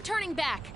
no turning back!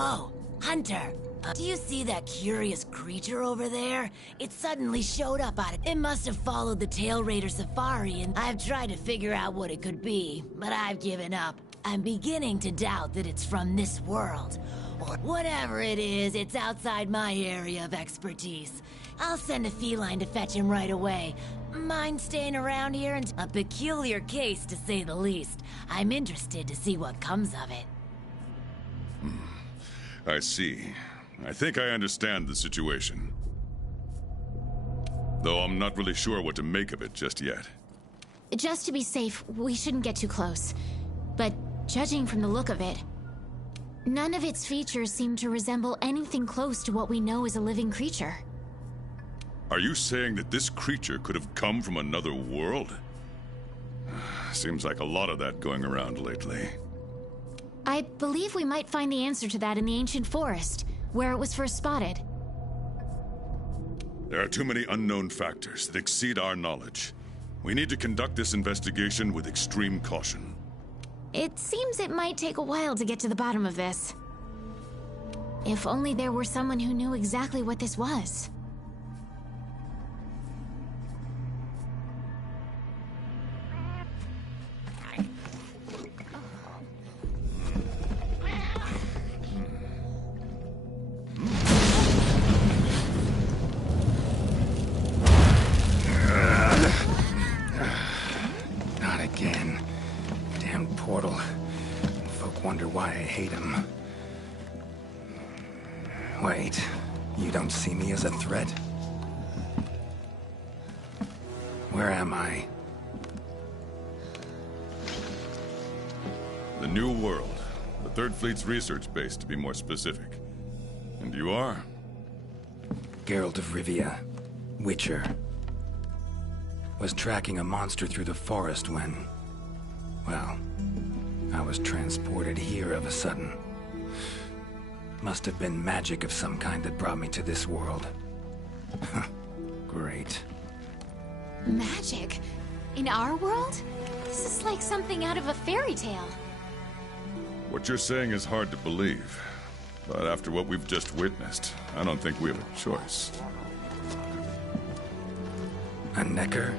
Oh, Hunter. Do you see that curious creature over there? It suddenly showed up out of... It must have followed the Tail Raider safari, and I've tried to figure out what it could be, but I've given up. I'm beginning to doubt that it's from this world. Or whatever it is, it's outside my area of expertise. I'll send a feline to fetch him right away. Mind staying around here? And a peculiar case, to say the least. I'm interested to see what comes of it. I see. I think I understand the situation. Though I'm not really sure what to make of it just yet. Just to be safe, we shouldn't get too close. But judging from the look of it, none of its features seem to resemble anything close to what we know is a living creature. Are you saying that this creature could have come from another world? Seems like a lot of that going around lately. I believe we might find the answer to that in the ancient forest, where it was first spotted. There are too many unknown factors that exceed our knowledge. We need to conduct this investigation with extreme caution. It seems it might take a while to get to the bottom of this. If only there were someone who knew exactly what this was. Not again. Damn portal. Folk wonder why I hate him. Wait, you don't see me as a threat? Where am I? The New World. The Third Fleet's research base, to be more specific. And you are? Geralt of Rivia. Witcher. Was tracking a monster through the forest when... well, I was transported here of a sudden. Must have been magic of some kind that brought me to this world. Great. Magic? In our world? This is like something out of a fairy tale. What you're saying is hard to believe. But after what we've just witnessed, I don't think we have a choice. A Necker?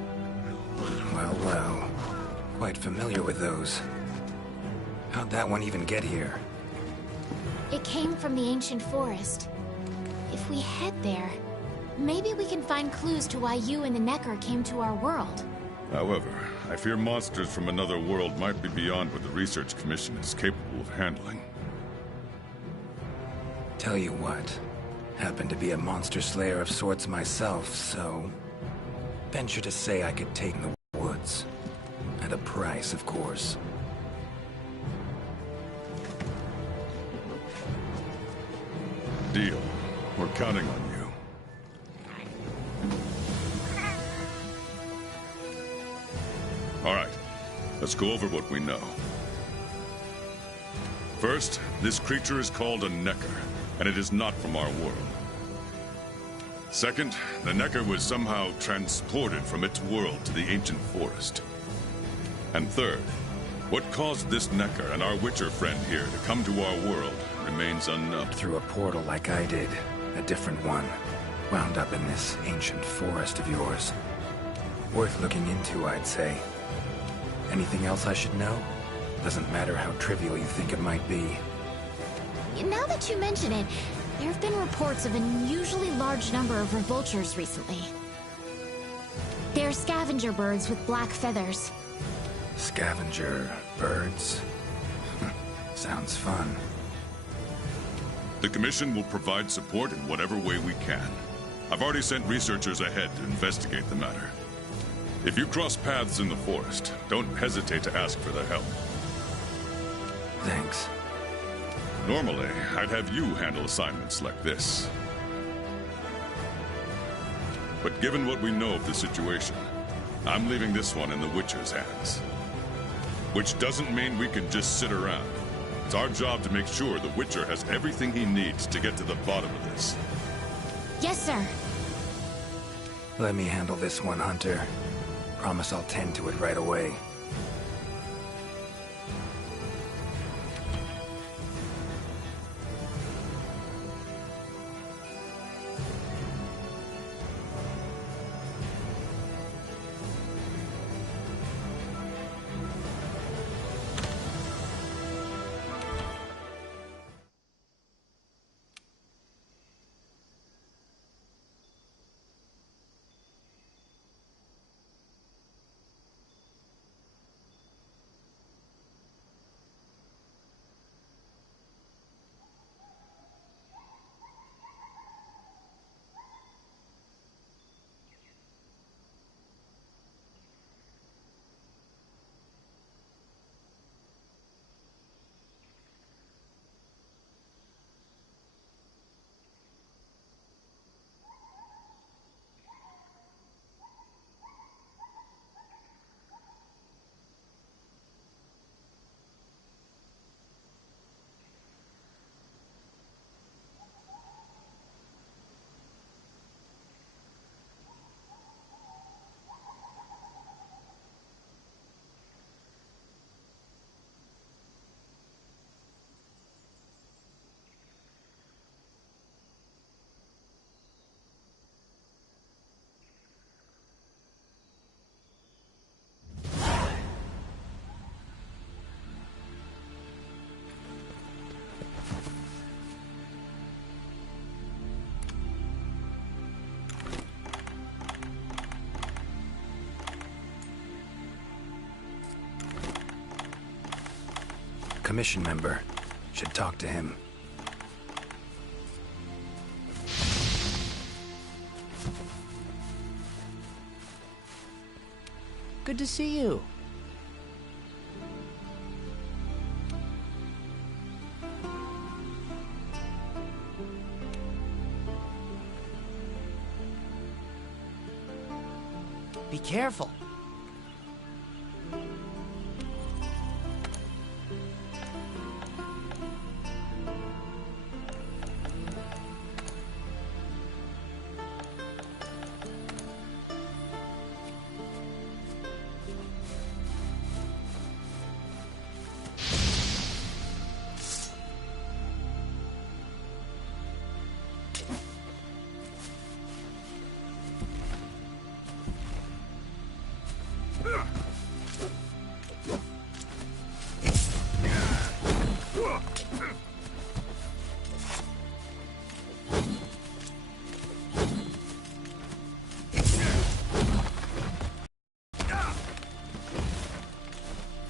Well, well. Quite familiar with those. How'd that one even get here? It came from the ancient forest. If we head there, maybe we can find clues to why you and the Necker came to our world. However, I fear monsters from another world might be beyond what the Research Commission is capable of handling. Tell you what, happen to be a monster slayer of sorts myself, so... venture to say I could take the woods. At a price, of course. Deal. We're counting on you. All right, let's go over what we know. First, this creature is called a Necker, and it is not from our world. Second, the Necker was somehow transported from its world to the ancient forest. And third, what caused this Necker and our Witcher friend here to come to our world remains unknown. Through a portal like I did, a different one. Wound up in this ancient forest of yours. Worth looking into, I'd say. Anything else I should know? Doesn't matter how trivial you think it might be. Now that you mention it, there have been reports of an unusually large number of revoltures recently. They're scavenger birds with black feathers. Scavenger birds? Sounds fun. The Commission will provide support in whatever way we can. I've already sent researchers ahead to investigate the matter. If you cross paths in the forest, don't hesitate to ask for their help. Thanks. Normally, I'd have you handle assignments like this. But given what we know of the situation, I'm leaving this one in the Witcher's hands. Which doesn't mean we can just sit around. It's our job to make sure the Witcher has everything he needs to get to the bottom of this. Yes, sir. Let me handle this one, Hunter. Promise I'll tend to it right away. commission member. Should talk to him. Good to see you. Be careful.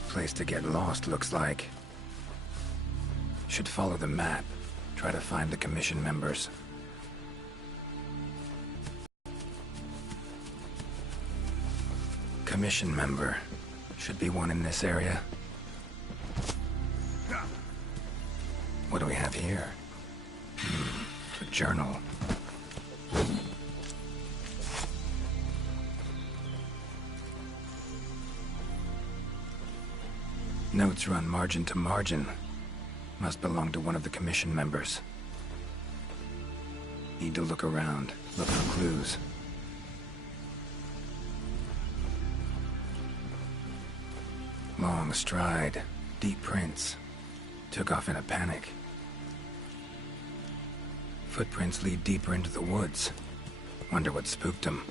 Place to get lost, looks like. Should follow the map. Try to find the commission members. Commission member. Should be one in this area. What do we have here? A journal. Notes run margin to margin. Must belong to one of the commission members. Need to look around, look for clues. Long stride, deep prints. Took off in a panic. Footprints lead deeper into the woods. Wonder what spooked him.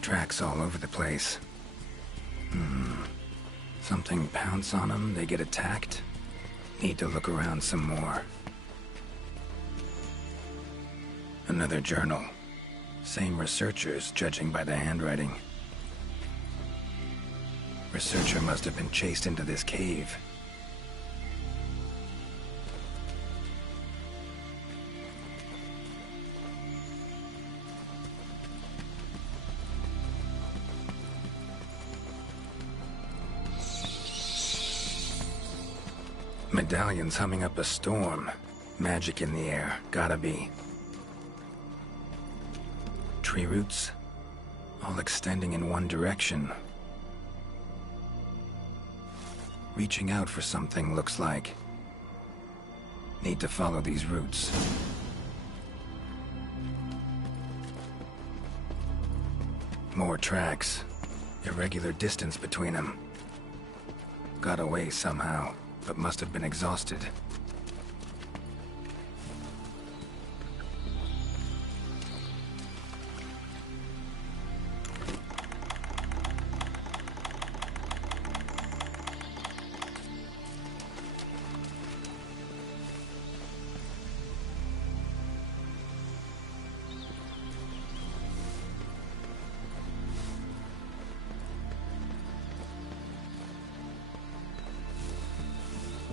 Tracks all over the place. Something pounce on them, they get attacked. Need to look around some more. Another journal. Same researchers, judging by the handwriting. Researcher must have been chased into this cave. Medallions humming up a storm. Magic in the air, gotta be. Tree roots, all extending in one direction. Reaching out for something, looks like. Need to follow these roots. More tracks. Irregular distance between them. Got away somehow, but must have been exhausted.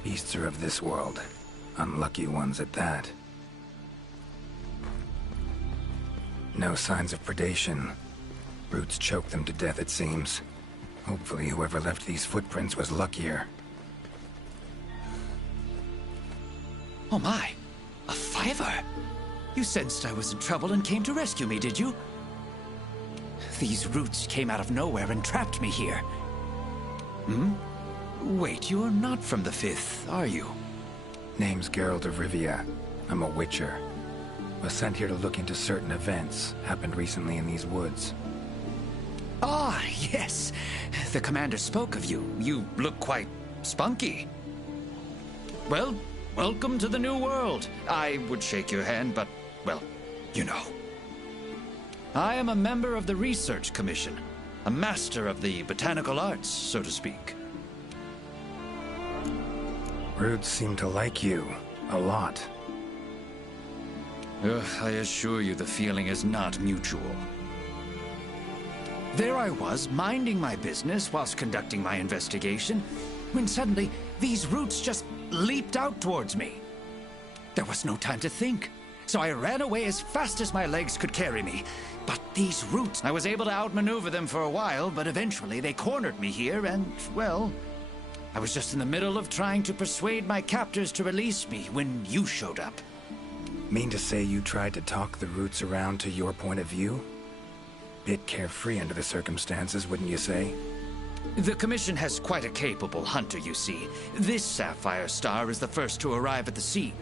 Beasts are of this world. Unlucky ones at that. No signs of predation. Roots choke them to death, it seems. Hopefully whoever left these footprints was luckier. Oh my, a fiver! You sensed I was in trouble and came to rescue me, did you? These roots came out of nowhere and trapped me here. Wait, you're not from the Fifth, are you? Name's Geralt of Rivia. I'm a witcher. Was sent here to look into certain events happened recently in these woods. Ah, yes. The commander spoke of you. You look quite spunky. Well, welcome to the new world. I would shake your hand, but, well, you know. I am a member of the Research Commission, a master of the botanical arts, so to speak. Roots seem to like you a lot. I assure you the feeling is not mutual. There I was, minding my business whilst conducting my investigation, when suddenly these roots just leaped out towards me. There was no time to think, so I ran away as fast as my legs could carry me. But these roots, I was able to outmaneuver them for a while, but eventually they cornered me here and, well, I was just in the middle of trying to persuade my captors to release me when you showed up. Mean to say you tried to talk the roots around to your point of view? Bit carefree under the circumstances, wouldn't you say? The Commission has quite a capable hunter, you see. This sapphire star is the first to arrive at the scene,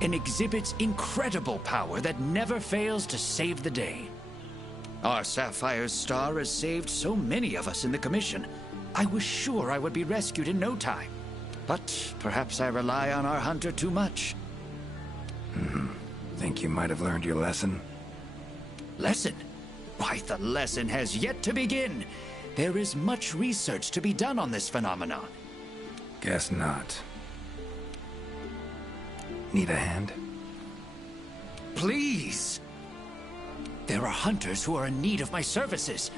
and exhibits incredible power that never fails to save the day. Our sapphire star has saved so many of us in the Commission. I was sure I would be rescued in no time. But perhaps I rely on our hunter too much. Think you might have learned your lesson? Lesson? Why, the lesson has yet to begin. There is much research to be done on this phenomenon. Guess not. Need a hand? Please! There are hunters who are in need of my services.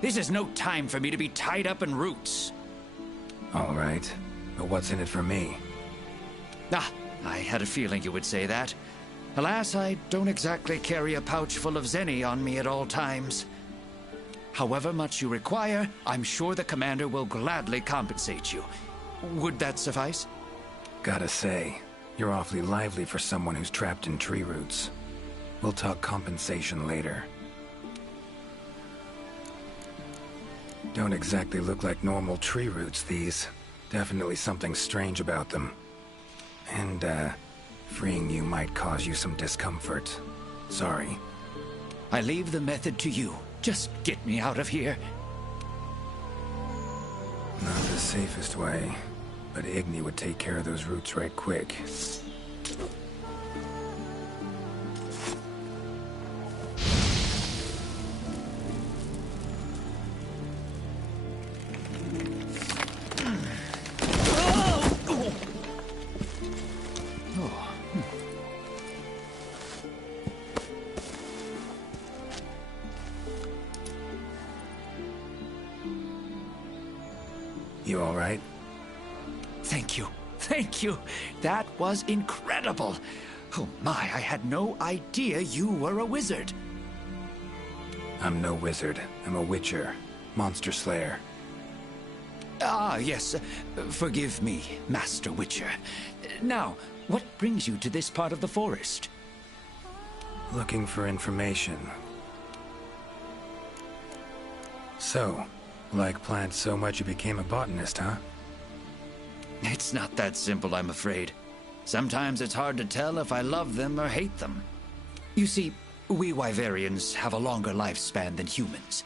This is no time for me to be tied up in roots. All right, but what's in it for me? Ah, I had a feeling you would say that. Alas, I don't exactly carry a pouch full of zenny on me at all times. However much you require, I'm sure the commander will gladly compensate you. Would that suffice? Gotta say, you're awfully lively for someone who's trapped in tree roots. We'll talk compensation later. Don't exactly look like normal tree roots, these. Definitely something strange about them. And, freeing you might cause you some discomfort. Sorry. I leave the method to you. Just get me out of here. Not the safest way, but Igni would take care of those roots right quick. You all right? Thank you. Thank you. That was incredible. Oh my, I had no idea you were a wizard. I'm no wizard. I'm a witcher. Monster slayer. Ah, yes. Forgive me, Master Witcher. Now, what brings you to this part of the forest? Looking for information. So, like plants so much you became a botanist, huh? It's not that simple, I'm afraid. Sometimes it's hard to tell if I love them or hate them. You see, we Wyverians have a longer lifespan than humans.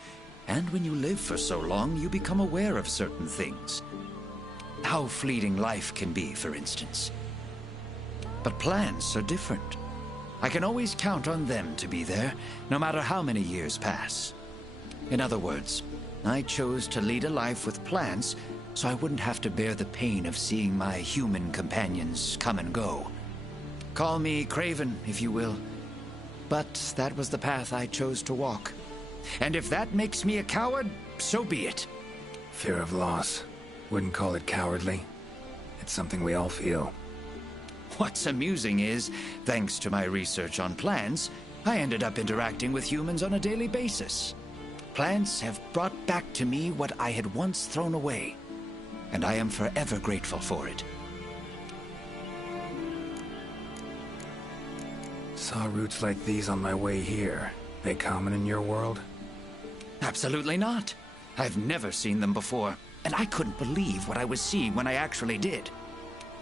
And when you live for so long, you become aware of certain things. How fleeting life can be, for instance. But plants are different. I can always count on them to be there, no matter how many years pass. In other words, I chose to lead a life with plants so I wouldn't have to bear the pain of seeing my human companions come and go. Call me craven, if you will. But that was the path I chose to walk. And if that makes me a coward, so be it. Fear of loss. Wouldn't call it cowardly. It's something we all feel. What's amusing is, thanks to my research on plants, I ended up interacting with humans on a daily basis. Plants have brought back to me what I had once thrown away, and I am forever grateful for it. Saw roots like these on my way here. They common in your world? Absolutely not. I've never seen them before, and I couldn't believe what I was seeing when I actually did.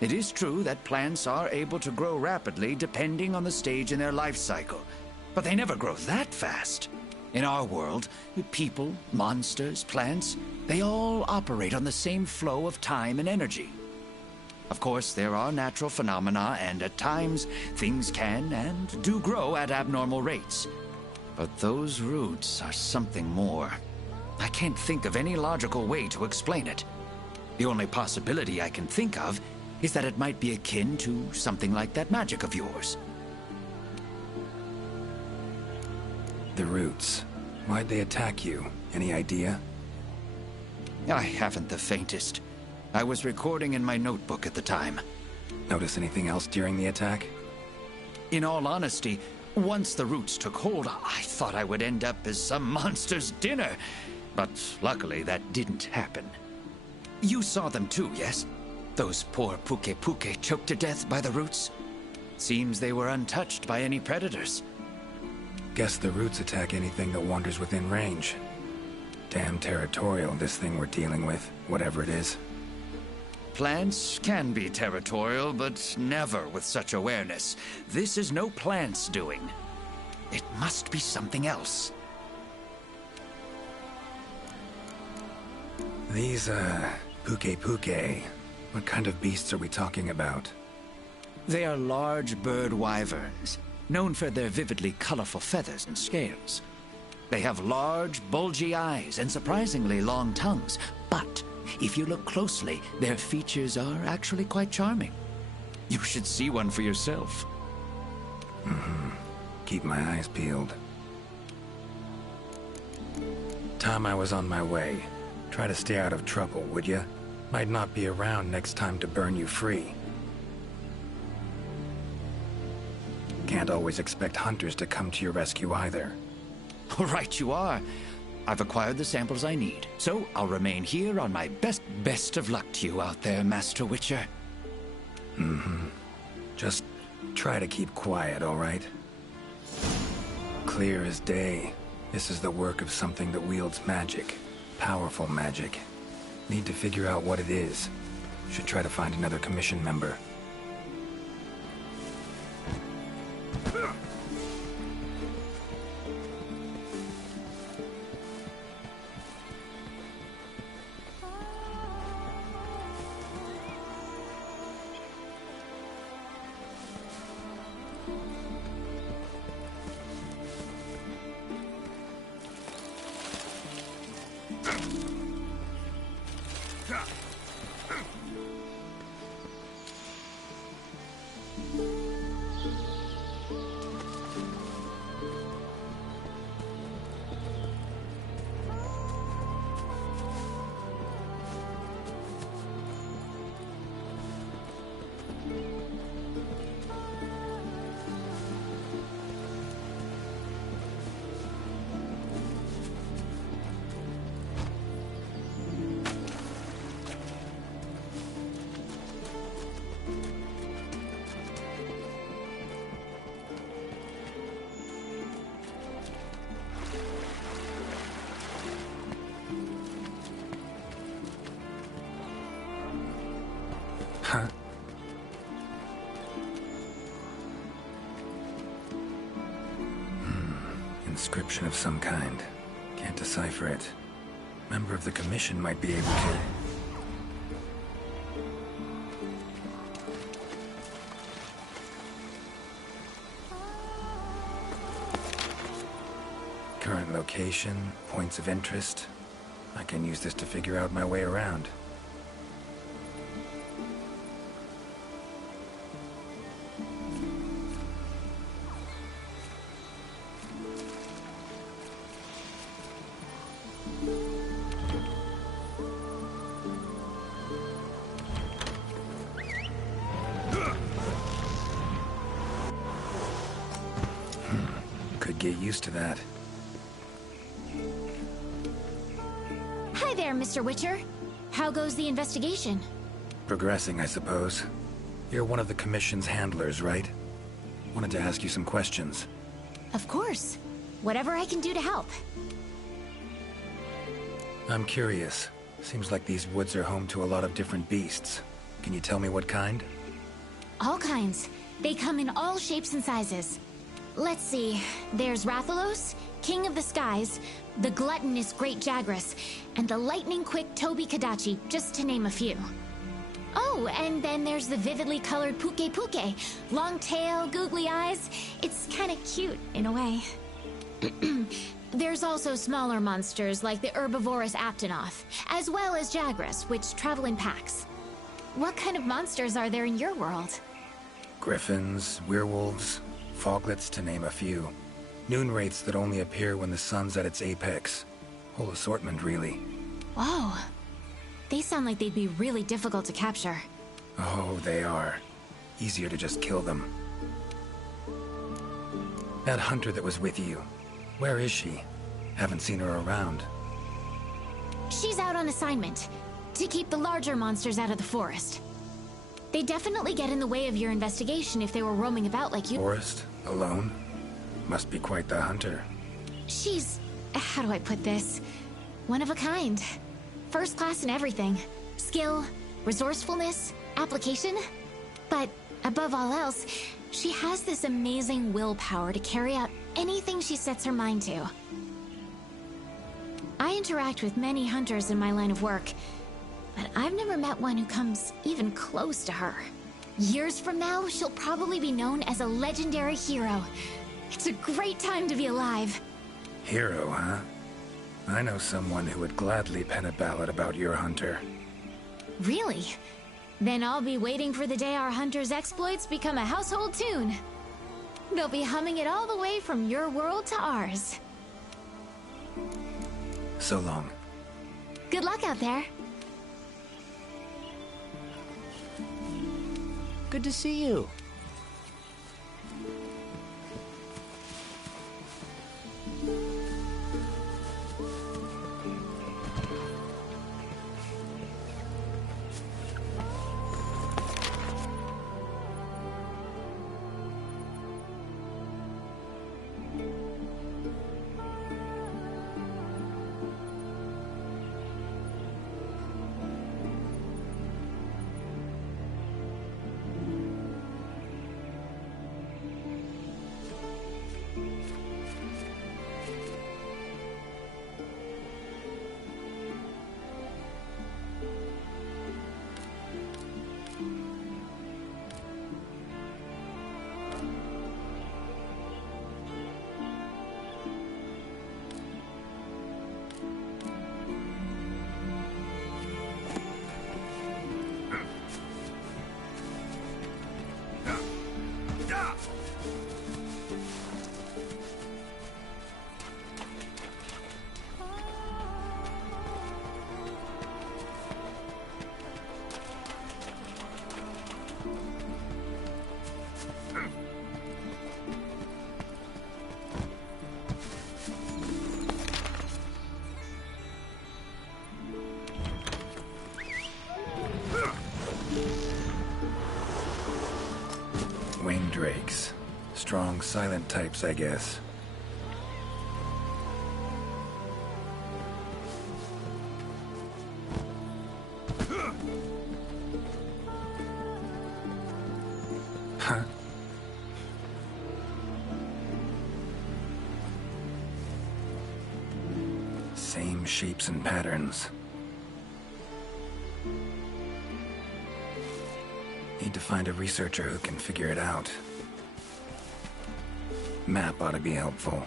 It is true that plants are able to grow rapidly depending on the stage in their life cycle, but they never grow that fast. In our world, people, monsters, plants, they all operate on the same flow of time and energy. Of course, there are natural phenomena, and at times, things can and do grow at abnormal rates. But those roots are something more. I can't think of any logical way to explain it. The only possibility I can think of is that it might be akin to something like that magic of yours. The roots. Why'd they attack you? Any idea? I haven't the faintest. I was recording in my notebook at the time. Notice anything else during the attack? In all honesty, once the roots took hold, I thought I would end up as some monster's dinner. But luckily, that didn't happen. You saw them too, yes? Those poor Puke choked to death by the roots? Seems they were untouched by any predators. Guess the roots attack anything that wanders within range. Damn territorial, this thing we're dealing with, whatever it is. Plants can be territorial, but never with such awareness. This is no plant's doing. It must be something else. These, Puke, what kind of beasts are we talking about? They are large bird wyverns, known for their vividly colorful feathers and scales. They have large, bulgy eyes and surprisingly long tongues, but if you look closely, their features are actually quite charming. You should see one for yourself. Keep my eyes peeled. Time I was on my way. Try to stay out of trouble, would ya? Might not be around next time to burn you free. Can't always expect hunters to come to your rescue either. Right you are. I've acquired the samples I need, so I'll remain here on my best of luck to you out there, Master Witcher. Just try to keep quiet, all right? Clear as day. This is the work of something that wields magic. Powerful magic. Need to figure out what it is. Should try to find another commission member. Huh? Inscription of some kind. Can't decipher it. Member of the commission might be able to. Current location, points of interest. I can use this to figure out my way around. Could get used to that. Hi there, Mr. Witcher. How goes the investigation? Progressing, I suppose. You're one of the commission's handlers, right? Wanted to ask you some questions. Of course. Whatever I can do to help. I'm curious. Seems like these woods are home to a lot of different beasts. Can you tell me what kind? All kinds. They come in all shapes and sizes. Let's see. There's Rathalos, King of the Skies, the gluttonous Great Jagras, and the lightning-quick Toby Kadachi, just to name a few. Oh, and then there's the vividly colored Puke. Long tail, googly eyes. It's kind of cute, in a way. There's also smaller monsters like the herbivorous Aptonoth, as well as Jagras, which travel in packs. What kind of monsters are there in your world? Griffins, werewolves, foglets, to name a few. Noon wraiths that only appear when the sun's at its apex. Whole assortment, really. Whoa. They sound like they'd be really difficult to capture. Oh, they are. Easier to just kill them. That hunter that was with you, where is she? Haven't seen her around. She's out on assignment, to keep the larger monsters out of the forest. They definitely get in the way of your investigation if they were roaming about like you. Forest? Alone? Must be quite the hunter. She's... how do I put this? One of a kind. First class in everything. Skill, resourcefulness, application. But above all else, she has this amazing willpower to carry out anything she sets her mind to. I interact with many hunters in my line of work, but I've never met one who comes even close to her. Years from now, she'll probably be known as a legendary hero. It's a great time to be alive. Hero, huh? I know someone who would gladly pen a ballad about your hunter. Really? Then I'll be waiting for the day our hunter's exploits become a household tune. They'll be humming it all the way from your world to ours. So long. Good luck out there. Good to see you. Winged drakes. Strong, silent types, I guess. Huh? Same shapes and patterns. Need to find a researcher who can figure it out. Map ought to be helpful.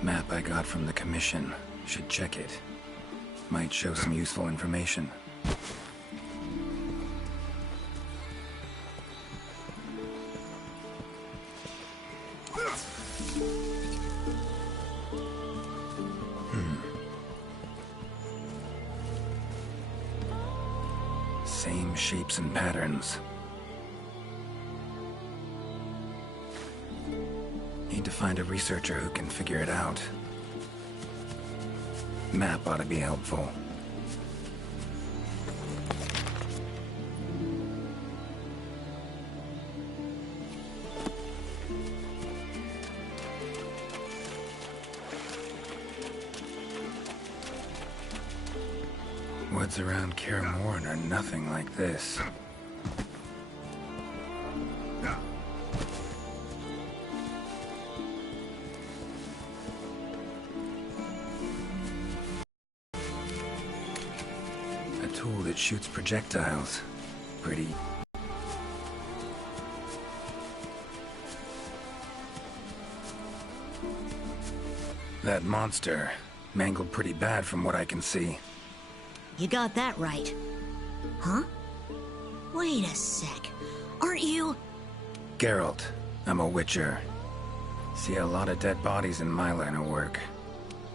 Map I got from the commission. Should check it. Might show some useful information. Same shapes and patterns. Need to find a researcher who can figure it out. Map ought to be helpful. odds around Kaer Morhen are nothing like this. A tool that shoots projectiles. Pretty. That monster mangled pretty bad from what I can see. You got that right. Huh? Wait a sec. Aren't you... Geralt. I'm a Witcher. See a lot of dead bodies in my line of work.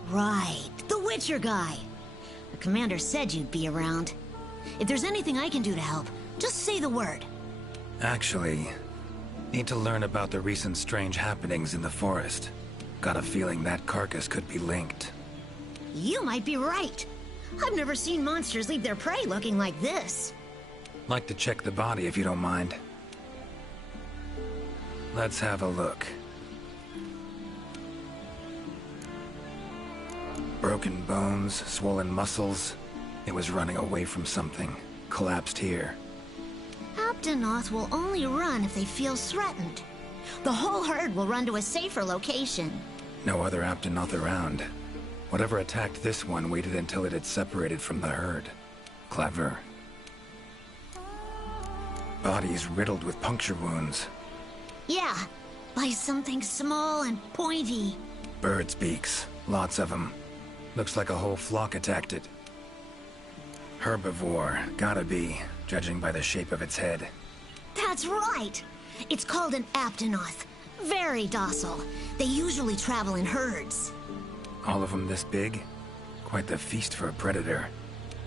Right. The Witcher guy. The commander said you'd be around. If there's anything I can do to help, just say the word. Actually, need to learn about the recent strange happenings in the forest. Got a feeling that carcass could be linked. You might be right. I've never seen monsters leave their prey looking like this. Like to check the body if you don't mind. Let's have a look. Broken bones, swollen muscles. It was running away from something. Collapsed here. Aptonoth will only run if they feel threatened. The whole herd will run to a safer location. No other Aptonoth around. Whatever attacked this one waited until it had separated from the herd. Clever. Body's riddled with puncture wounds. Yeah, by something small and pointy. Birds' beaks. Lots of them. Looks like a whole flock attacked it. Herbivore. Gotta be, judging by the shape of its head. That's right! It's called an Aptonoth. Very docile. They usually travel in herds. All of them this big? Quite the feast for a predator.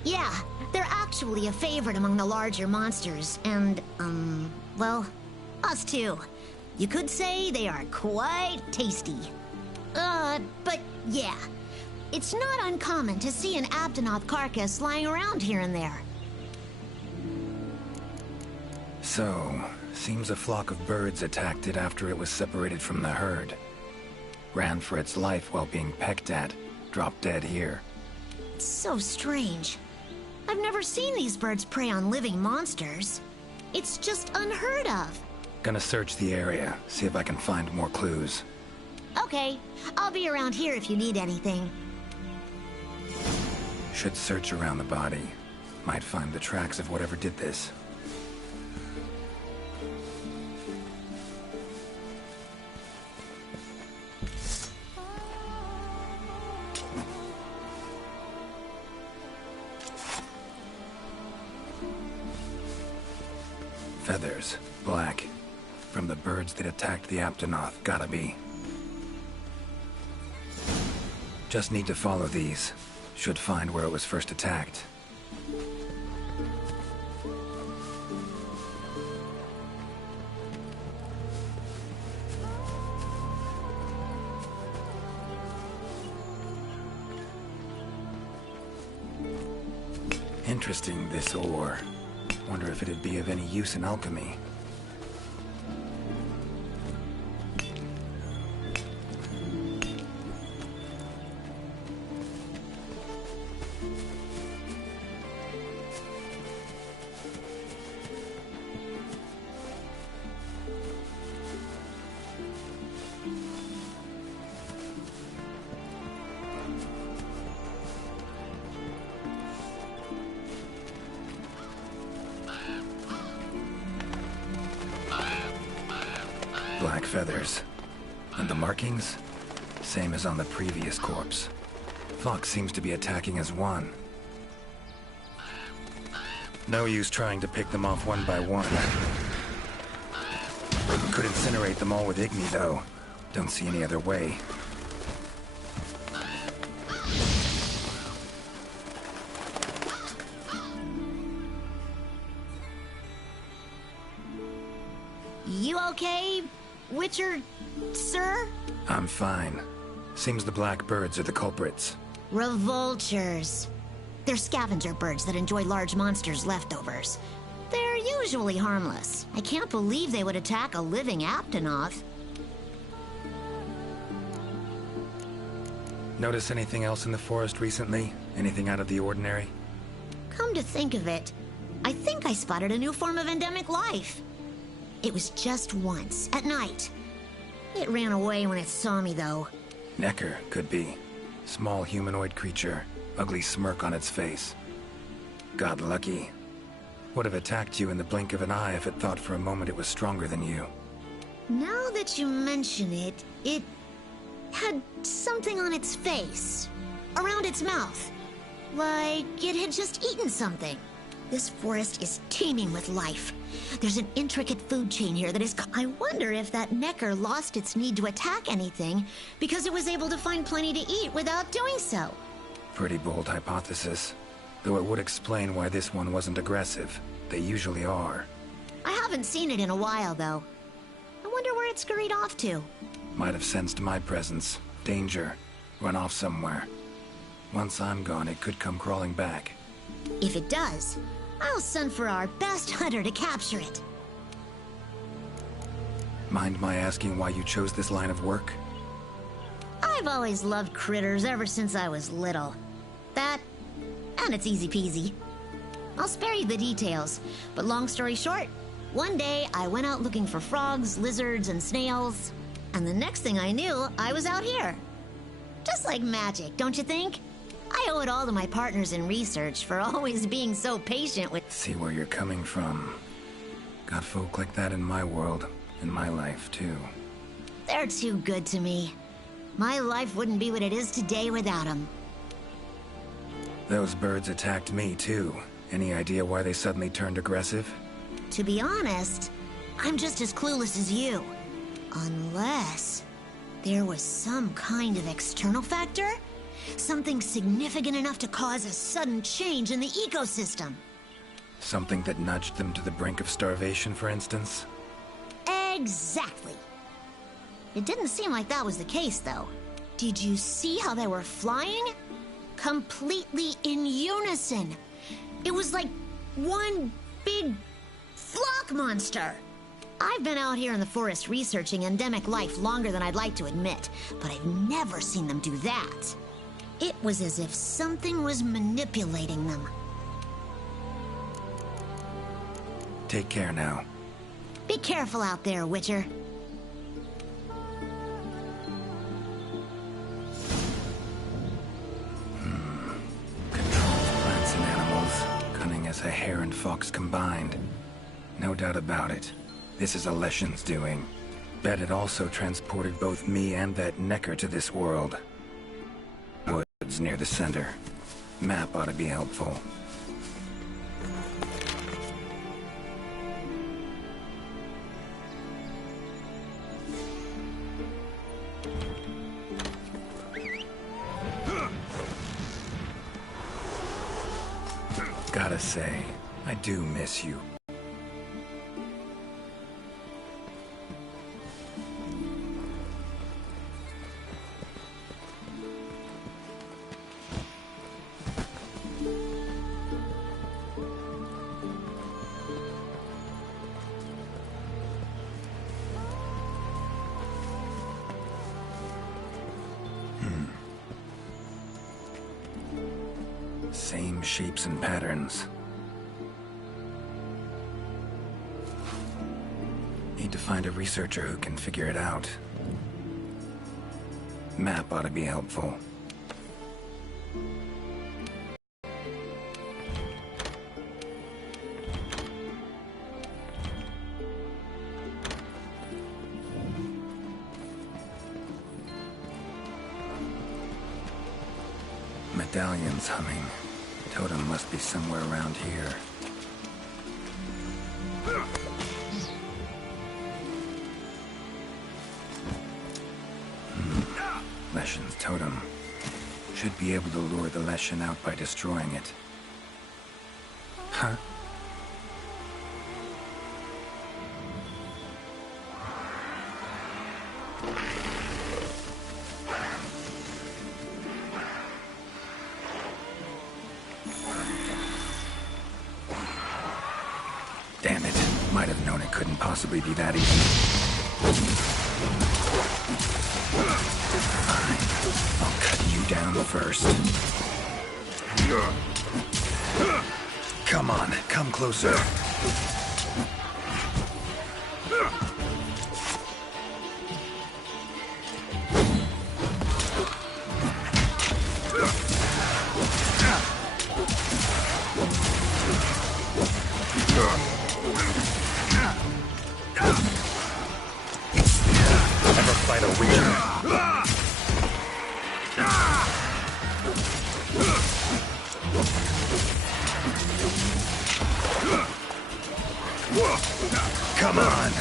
Yeah, they're actually a favorite among the larger monsters, and, well, us too. You could say they are quite tasty. But yeah, it's not uncommon to see an Aptonoth carcass lying around here and there. So, seems a flock of birds attacked it after it was separated from the herd. Ran for its life while being pecked at, dropped dead here. It's so strange. I've never seen these birds prey on living monsters. It's just unheard of. Gonna search the area, see if I can find more clues. Okay, I'll be around here if you need anything. Should search around the body. Might find the tracks of whatever did this. Feathers, black. From the birds that attacked the Aptonoth, gotta be. Just need to follow these. Should find where it was first attacked. Interesting, this ore. Wonder if it'd be of any use in alchemy. Black feathers. And the markings? Same as on the previous corpse. Fox seems to be attacking as one. No use trying to pick them off one by one. Could incinerate them all with Igni, though. Don't see any other way. You okay, Witcher, sir? I'm fine. Seems the black birds are the culprits. Revoltures. They're scavenger birds that enjoy large monsters' leftovers. They're usually harmless. I can't believe they would attack a living Aptonoth. Notice anything else in the forest recently? Anything out of the ordinary? Come to think of it, I think I spotted a new form of endemic life. It was just once, at night. It ran away when it saw me, though. Necker, could be. Small humanoid creature, ugly smirk on its face. Got lucky. Would have attacked you in the blink of an eye if it thought for a moment it was stronger than you. Now that you mention it, it had something on its face. Around its mouth. Like it had just eaten something. This forest is teeming with life. There's an intricate food chain here that is... I wonder if that Necker lost its need to attack anything because it was able to find plenty to eat without doing so. Pretty bold hypothesis. Though it would explain why this one wasn't aggressive. They usually are. I haven't seen it in a while, though. I wonder where it scurried off to. Might have sensed my presence. Danger. Run off somewhere. Once I'm gone, it could come crawling back. If it does, I'll send for our best hunter to capture it. Mind my asking why you chose this line of work? I've always loved critters ever since I was little. That, and it's easy peasy. I'll spare you the details, but long story short, one day I went out looking for frogs, lizards, and snails, and the next thing I knew, I was out here. Just like magic, don't you think? I owe it all to my partners in research for always being so patient with... See where you're coming from. Got folk like that in my world, in my life, too. They're too good to me. My life wouldn't be what it is today without them. Those birds attacked me, too. Any idea why they suddenly turned aggressive? To be honest, I'm just as clueless as you. Unless there was some kind of external factor? Something significant enough to cause a sudden change in the ecosystem. Something that nudged them to the brink of starvation, for instance? Exactly. It didn't seem like that was the case, though. Did you see how they were flying? Completely in unison. It was like one big flock monster. I've been out here in the forest researching endemic life longer than I'd like to admit, but I've never seen them do that. It was as if something was manipulating them. Take care now. Be careful out there, Witcher. Controls plants and animals. Cunning as a hare and fox combined. No doubt about it. This is Alession's doing. Bet it also transported both me and that Necker to this world. Woods near the center. Map ought to be helpful. Gotta say, I do miss you. Same shapes and patterns. Need to find a researcher who can figure it out. Map ought to be helpful. Medallion's humming. Totem must be somewhere around here. Leshen's totem. Should be able to lure the Leshen out by destroying it. Huh? Damn it. Might have known it couldn't possibly be that easy. Fine. I'll cut you down first. Come on, come closer. Ever fight a witcher? Come on!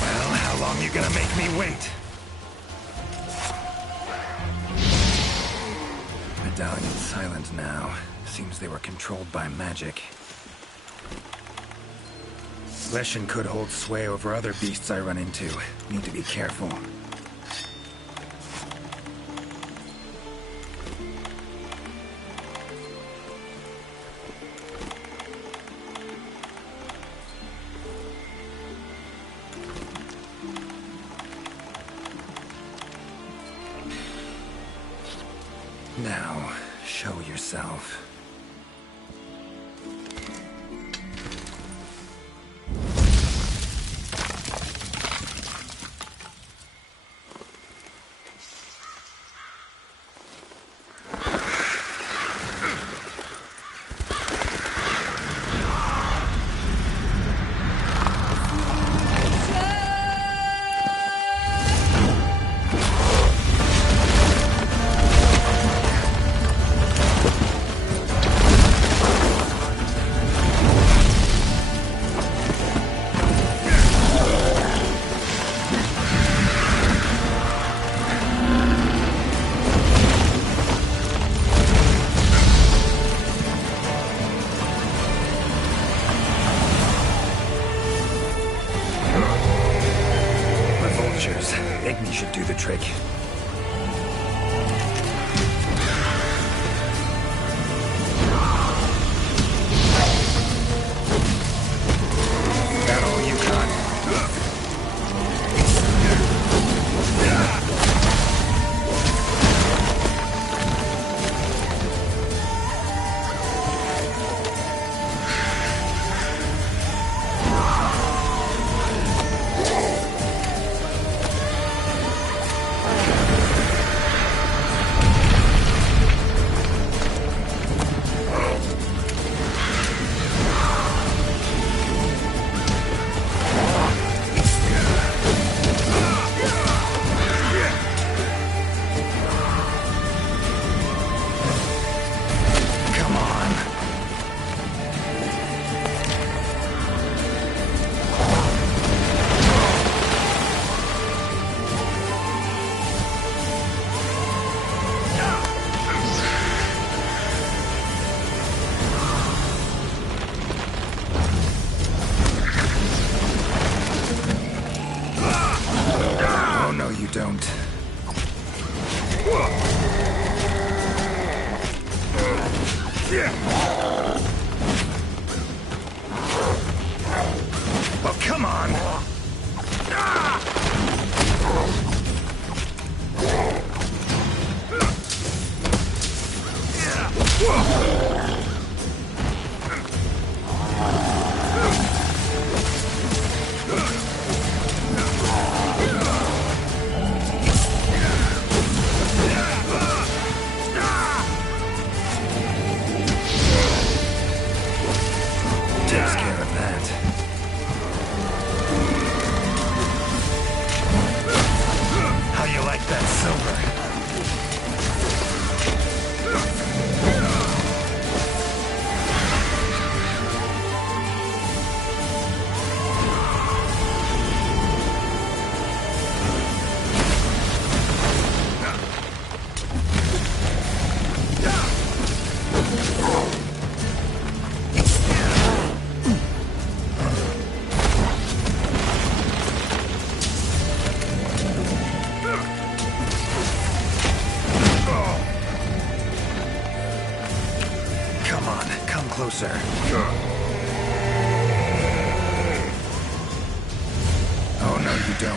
Well, how long you gonna make me wait? Medallion's silent now. Seems they were controlled by magic. Leshen could hold sway over other beasts I run into. Need to be careful. Now, show yourself. Igni should do the trick. That all you got? Don't. Well, come on! Takes care of that. How you like that silver?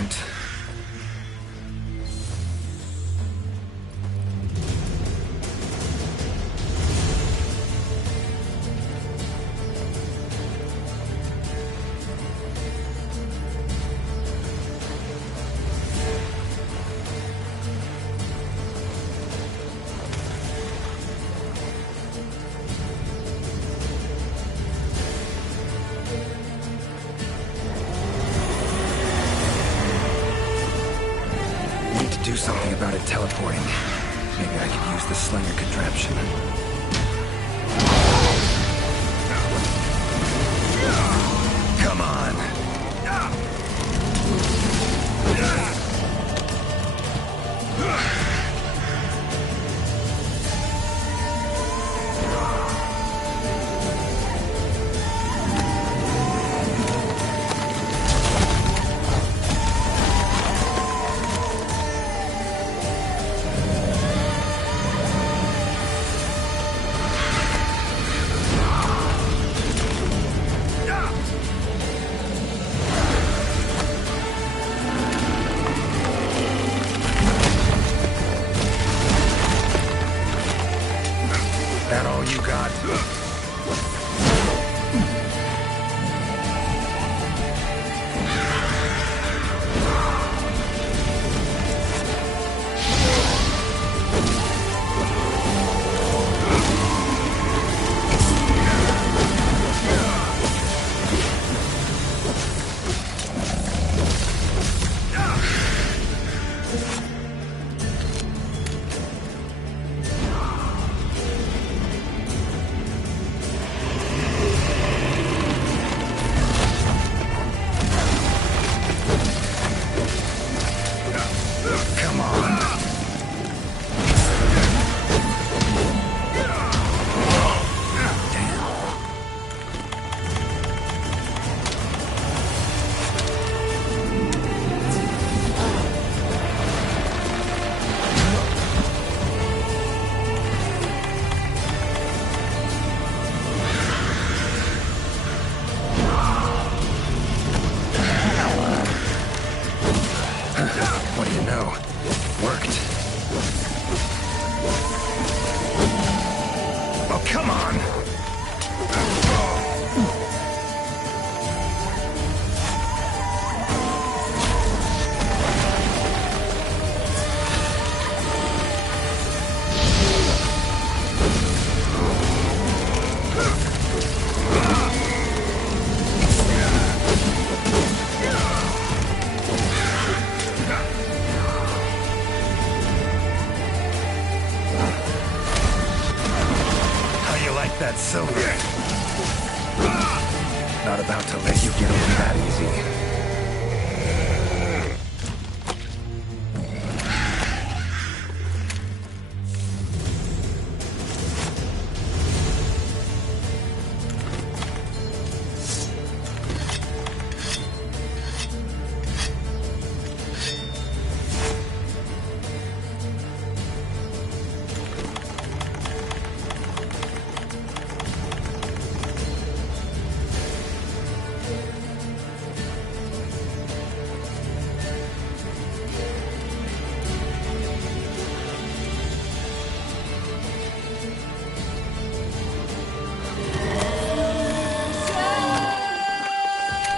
won't. Do something about it teleporting. Maybe I could use the slinger contraption. Come on. That all you got? What do you know? Worked. Oh, come on! That's so good. Not about to let you get away that easy.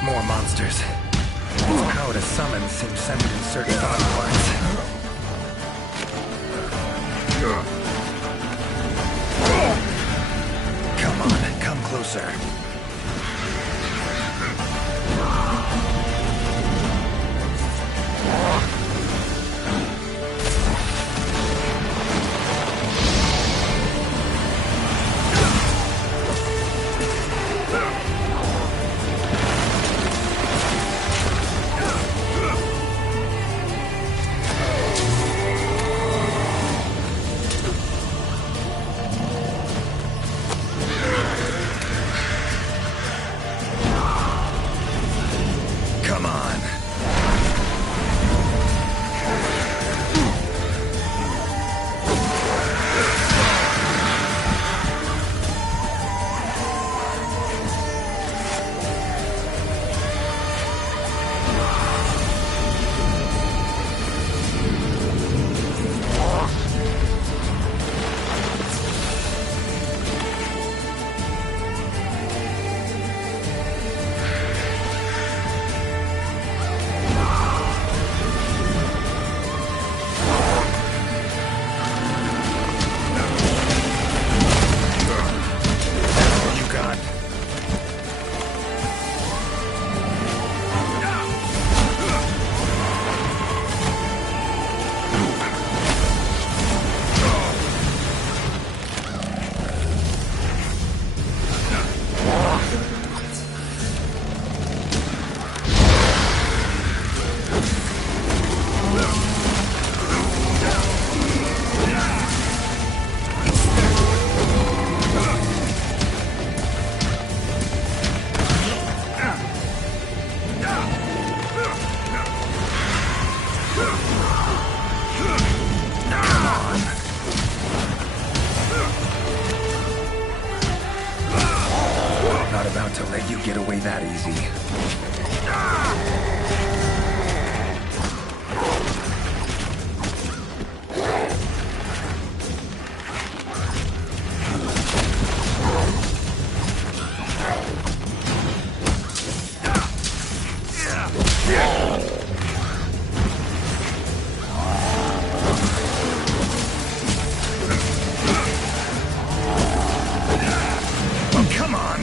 More monsters. Its power to summon seems centered in certain body parts. Come on, come closer. Oh, come on!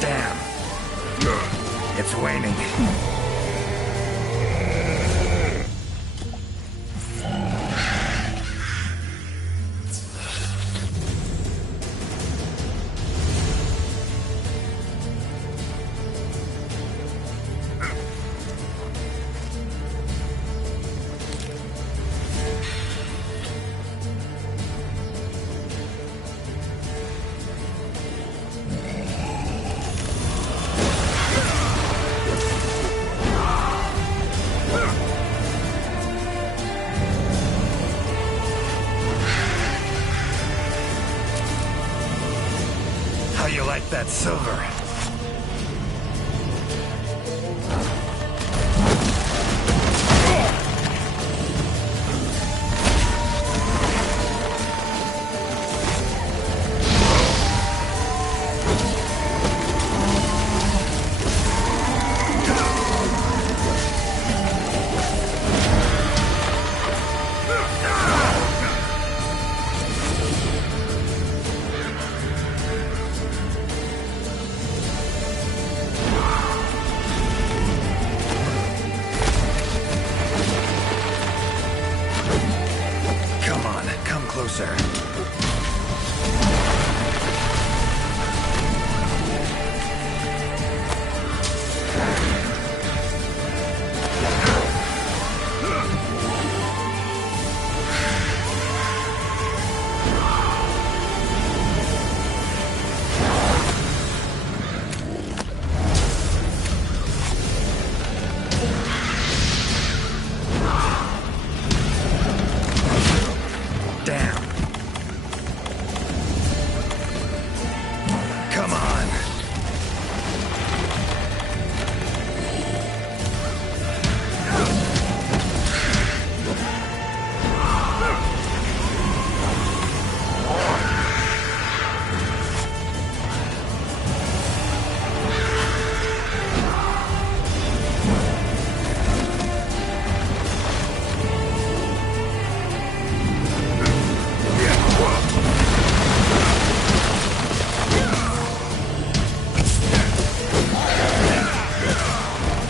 Damn. It's waning. How you like that silver? Come on, come closer. Damn. Come on.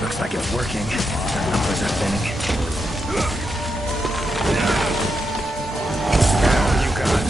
Looks like it's working. The numbers are thinning. Now you got.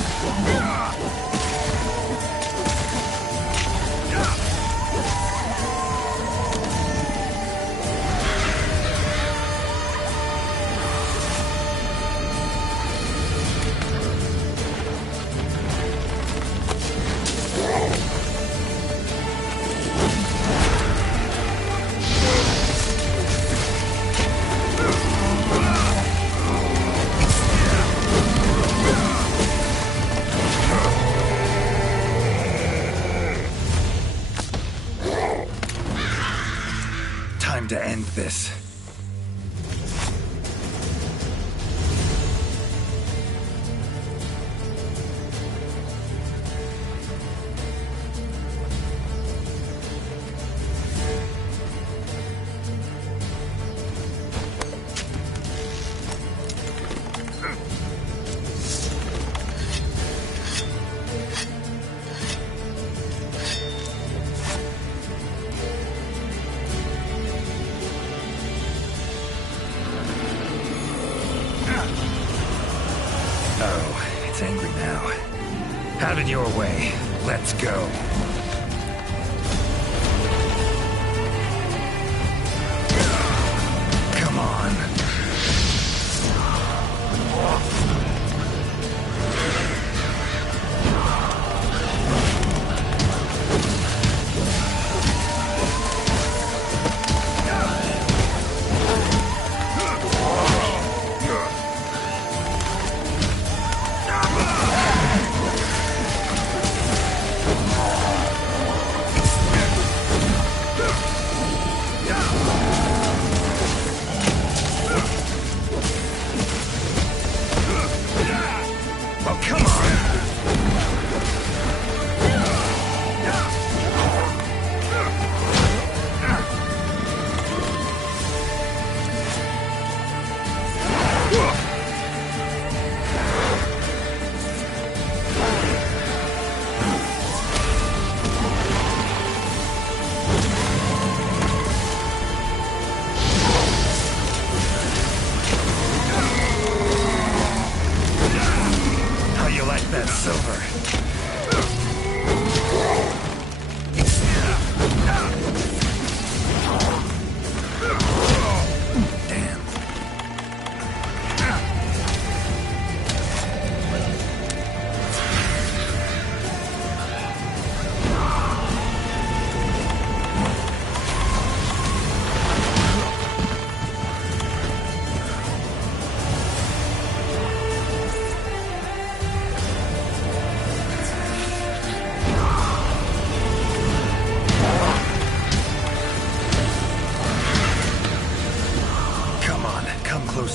Time to end this. Oh, it's angry now. Out of your way. Let's go. Come on.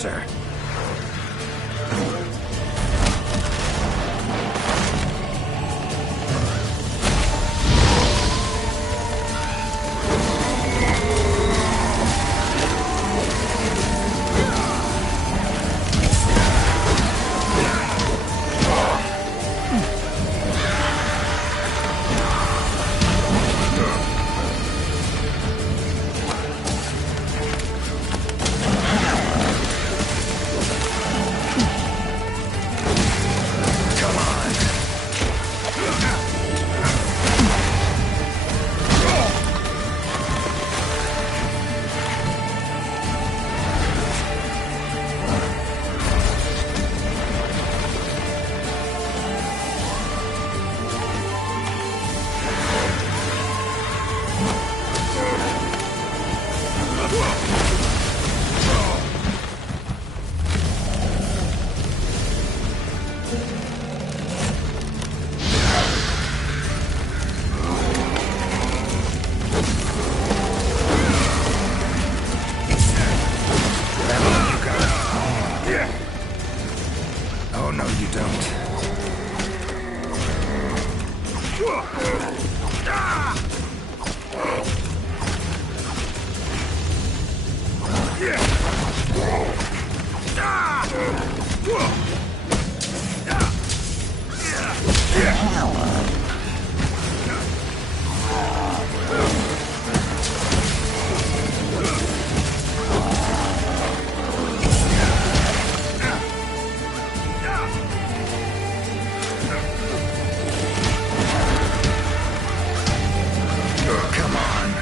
sir. Oh, no, you don't. Come on.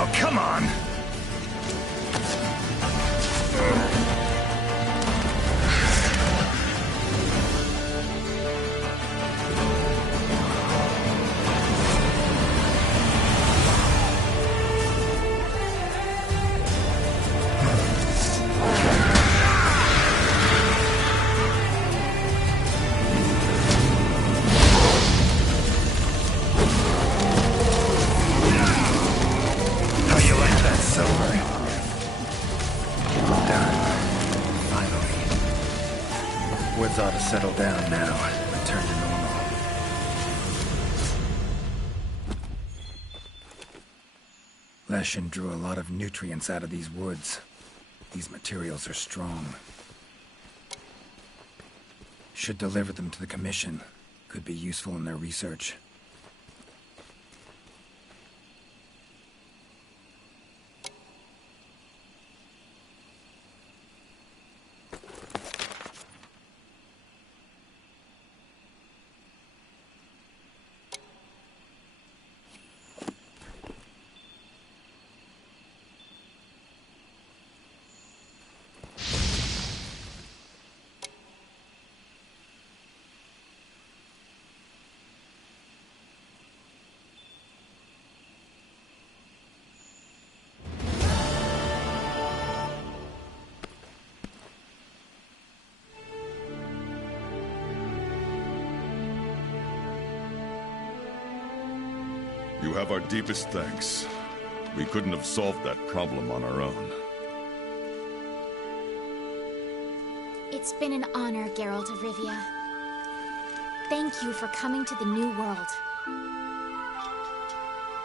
Oh, come on! How you like that, Silver? Done. Finally. Woods ought to settle down now. Return to normal. Leshen drew a lot of nutrients out of these woods. These materials are strong. Should deliver them to the Commission. Could be useful in their research. You have our deepest thanks. We couldn't have solved that problem on our own. It's been an honor, Geralt of Rivia. Thank you for coming to the New World.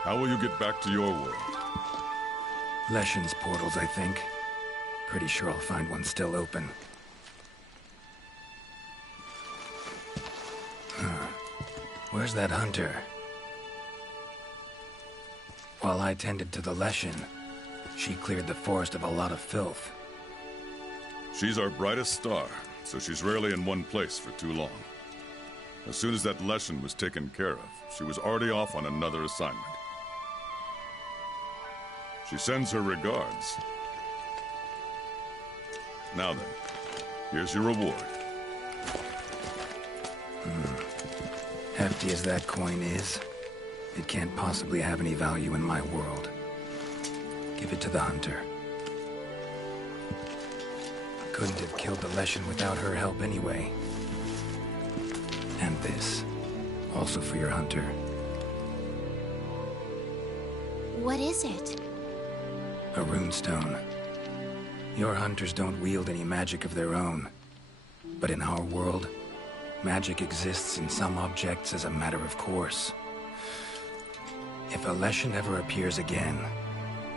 How will you get back to your world? Leshen's portals, I think. Pretty sure I'll find one still open. Where's that hunter? While I tended to the Leshen, she cleared the forest of a lot of filth. She's our brightest star, so she's rarely in one place for too long. As soon as that Leshen was taken care of, she was already off on another assignment. She sends her regards. Now then, here's your reward. Hefty as that coin is, it can't possibly have any value in my world. Give it to the hunter. Couldn't have killed the Leshen without her help anyway. And this, also for your hunter. What is it? A runestone. Your hunters don't wield any magic of their own. But in our world, magic exists in some objects as a matter of course. If a Leshen ever appears again,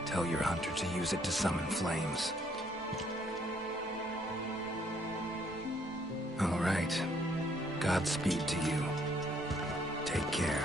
tell your hunter to use it to summon flames. All right. Godspeed to you. Take care.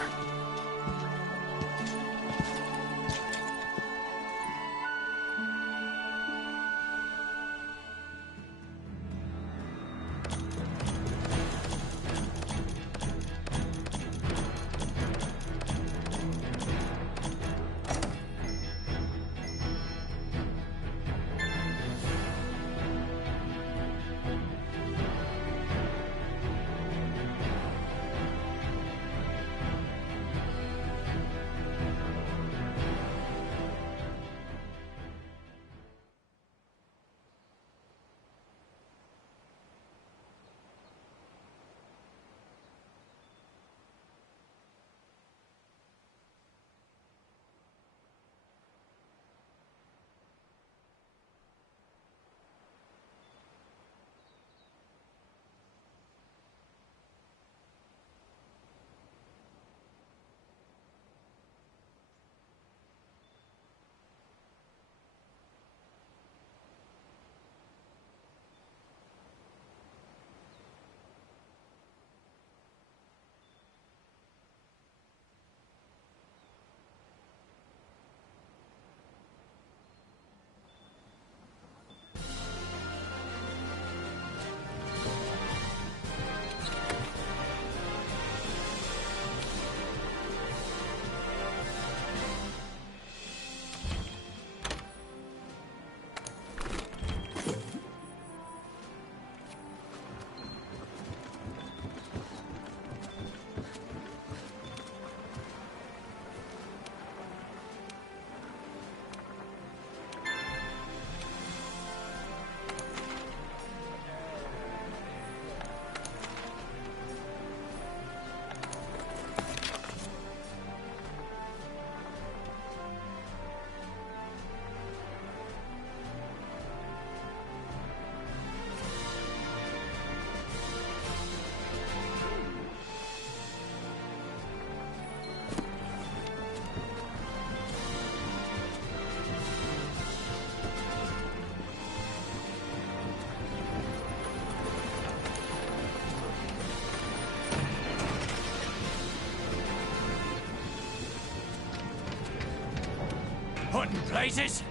Hunting places?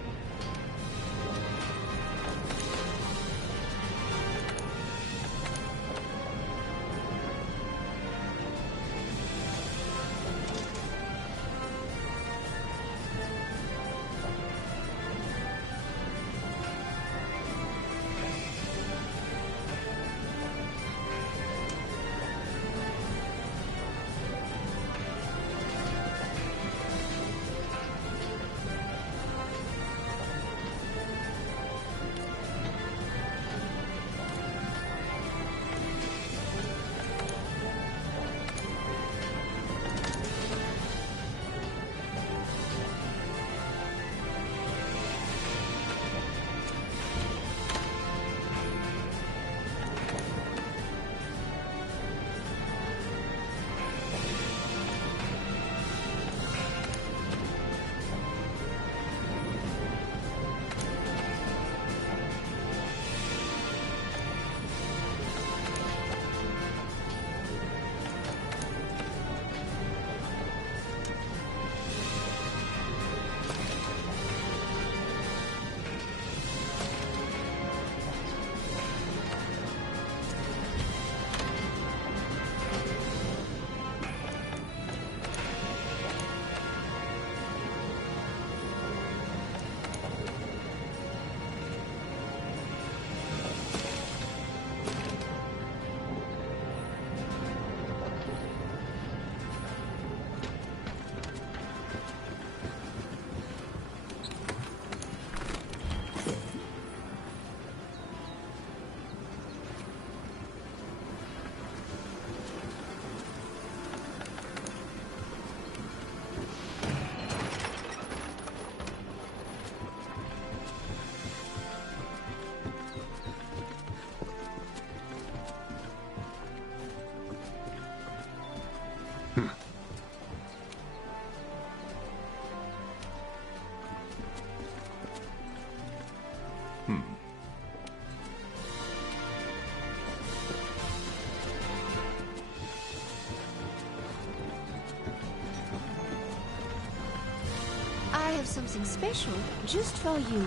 something special just for you.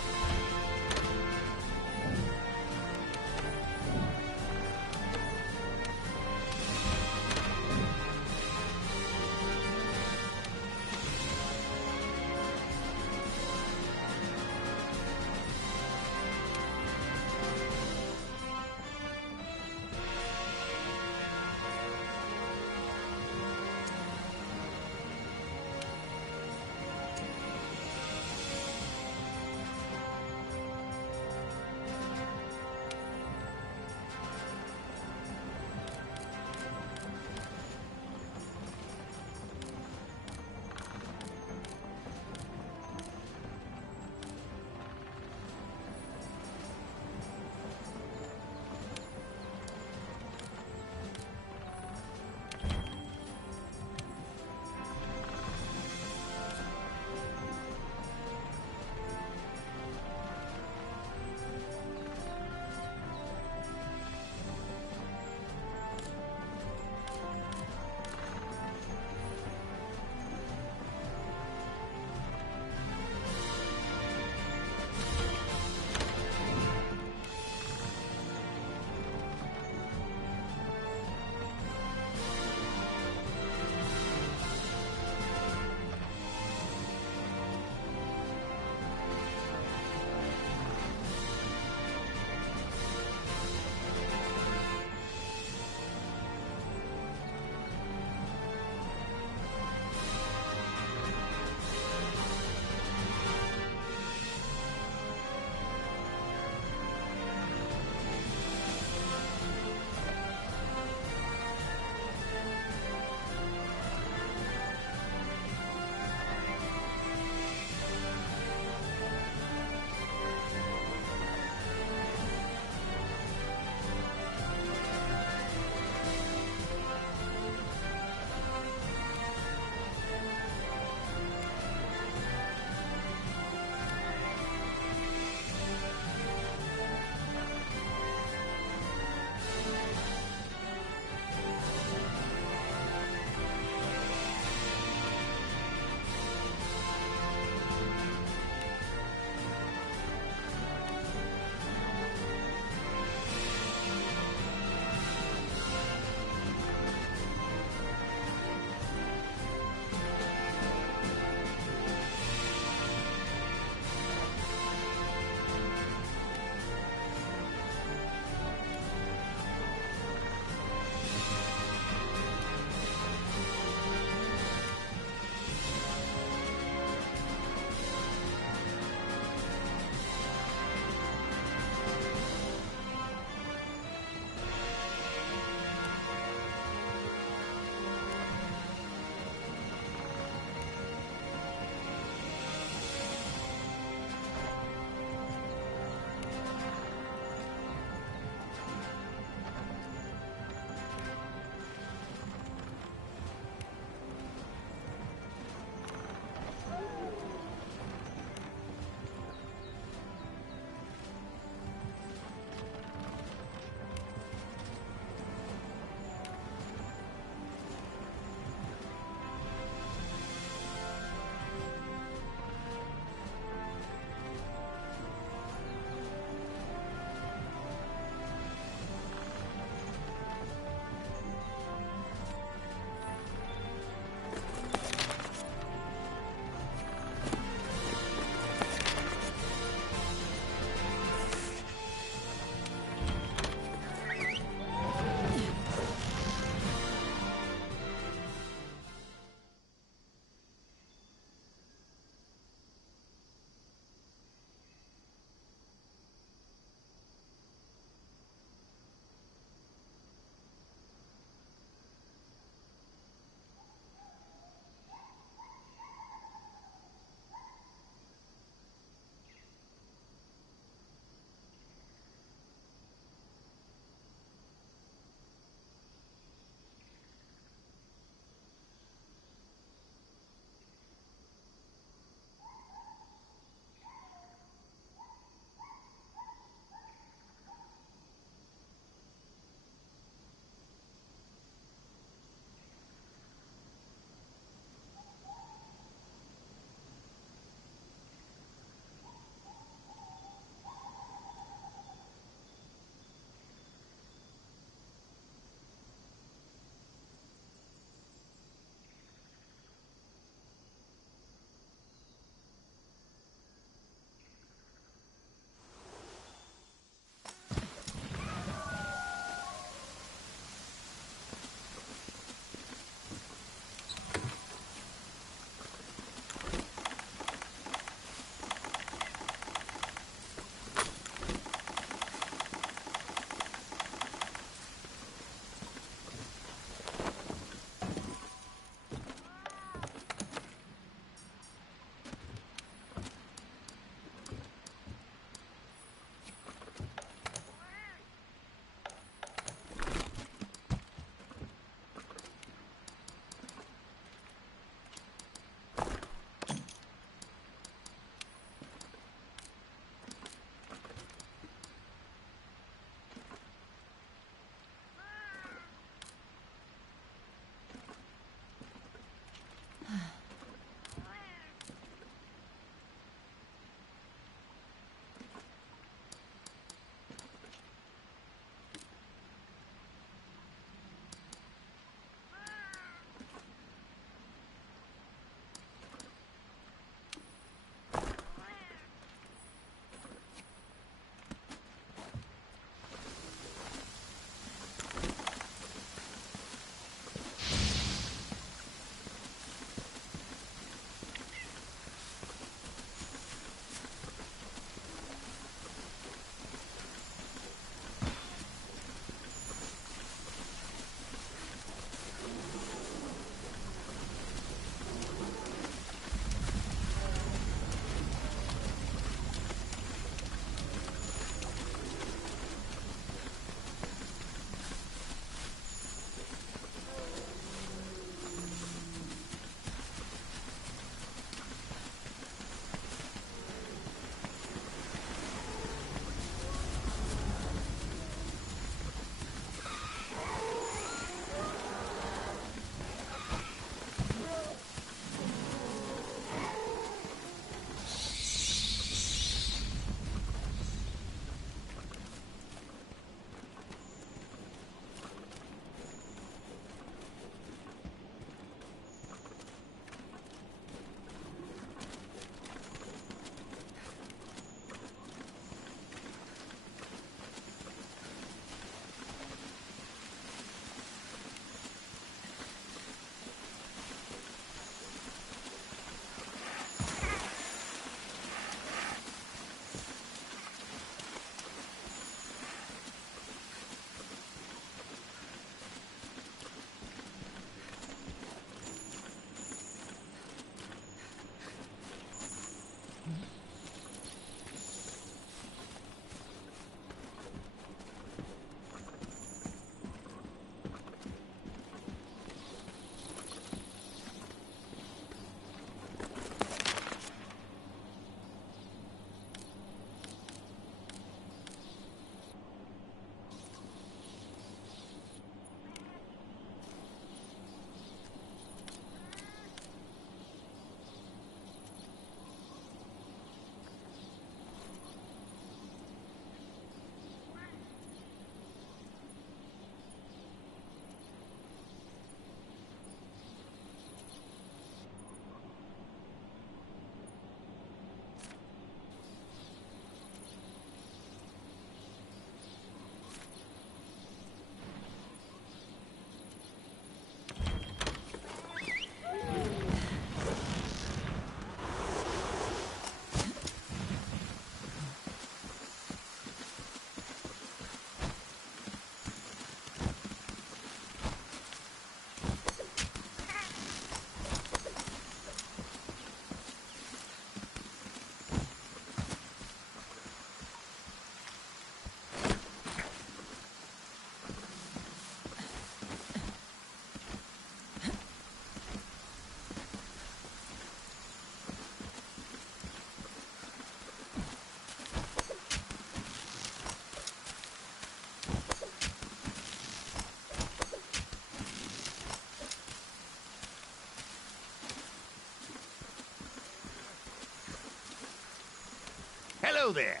Hello there.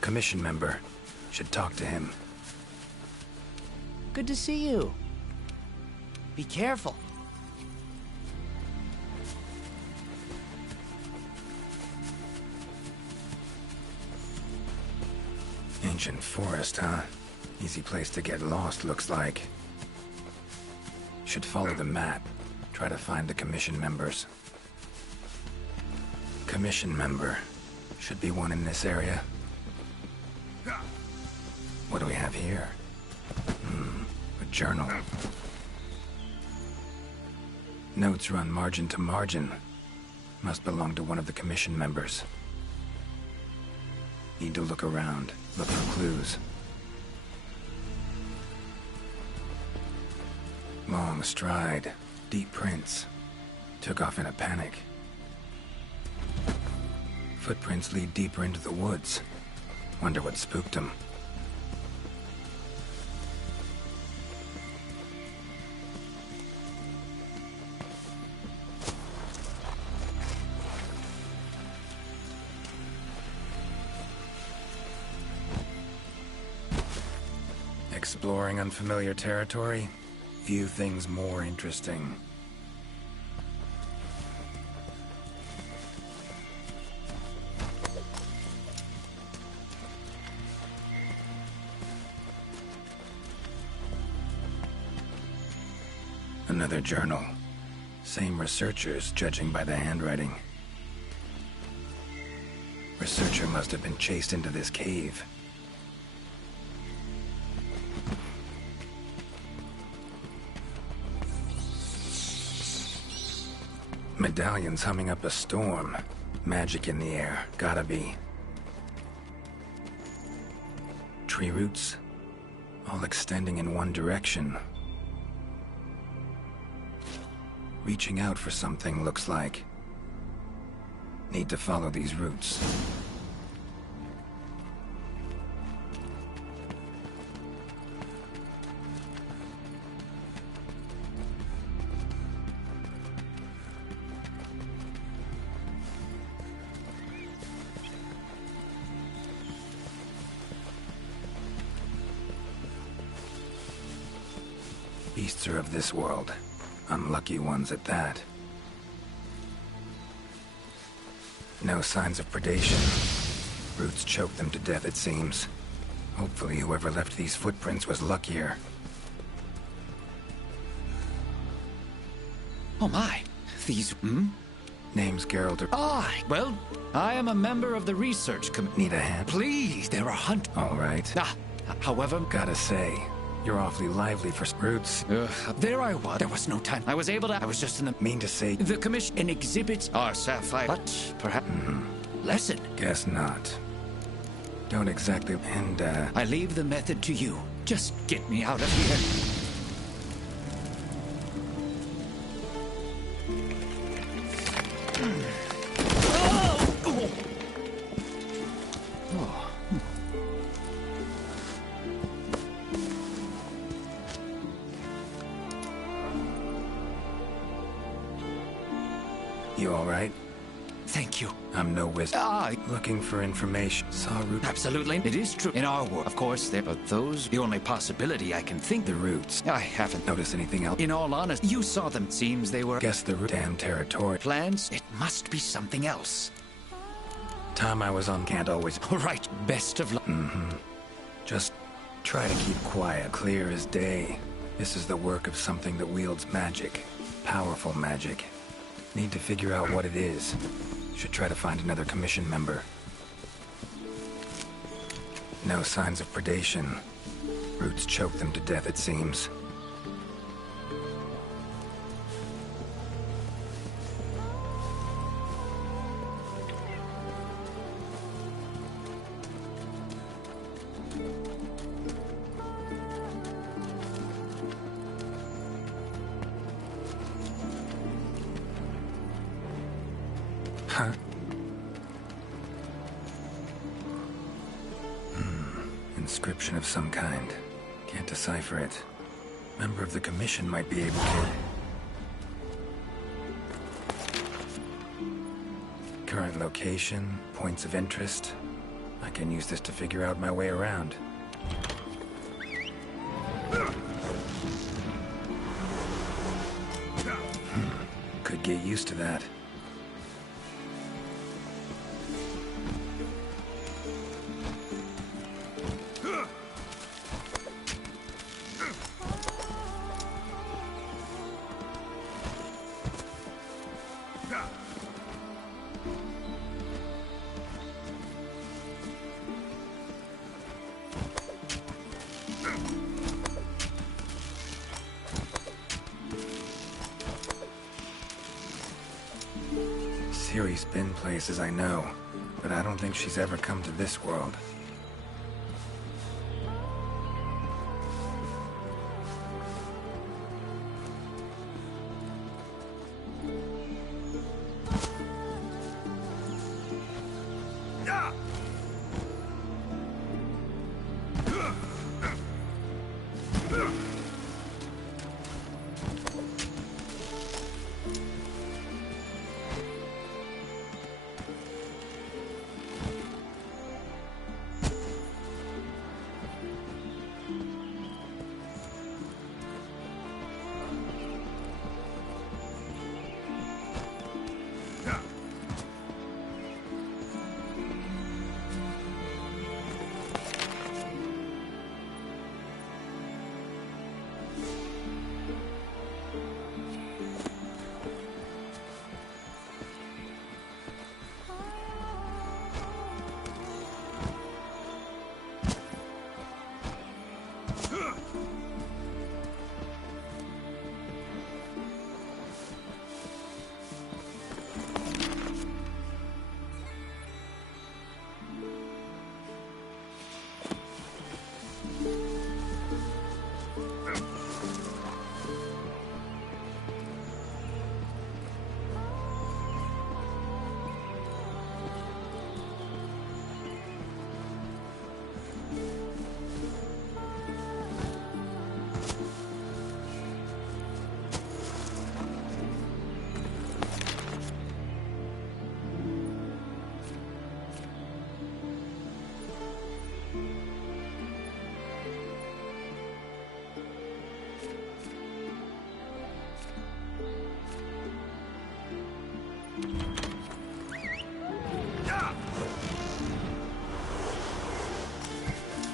Commission member. Should talk to him. Good to see you. Be careful. Ancient forest, huh? Easy place to get lost, looks like. Should follow the map. Try to find the commission members. Commission member. Should be one in this area. What do we have here? A journal. Notes run margin to margin. Must belong to one of the commission members. Need to look around. Look for clues. Long stride. Deep prints. Took off in a panic. Footprints lead deeper into the woods. Wonder what spooked him. Exploring unfamiliar territory? Few things more interesting. Another journal. Same researchers, judging by the handwriting. Researcher must have been chased into this cave. Medallions humming up a storm. Magic in the air, gotta be. Tree roots, all extending in one direction. Reaching out for something, looks like. Need to follow these roots. Beasts are of this world. Unlucky ones at that. No signs of predation. Roots choke them to death, it seems. Hopefully whoever left these footprints was luckier. Oh my. These, Name's Geralt of... Ah, well, I am a member of the research committee. Need a hand? Please, there are All right. However... Gotta say, you're awfully lively for Roots. There I was. There was no time. I was just in the... Mean to say... The commission and exhibits are sapphire, but perhaps... Lesson. Guess not. Don't exactly... And, I leave the method to you. Just get me out of here. You all right? Thank you. I'm no wizard. Looking for information. Saw Roots. Absolutely. It is true. In our world, of course, but those... The only possibility I can think... The Roots. I haven't noticed anything else. In all honesty, you saw them. Seems they were... Guess the damn territory. Plans? It must be something else. Time I was on can't always... All right. Best of luck. Just try to keep quiet. Clear as day. This is the work of something that wields magic. Powerful magic. Need to figure out what it is. Should try to find another commission member. No signs of predation. Roots choke them to death, it seems. Huh? Inscription of some kind. Can't decipher it. Member of the commission might be able to... Current location, points of interest. I can use this to figure out my way around. Could get used to that. Ciri's been places I know, but I don't think she's ever come to this world.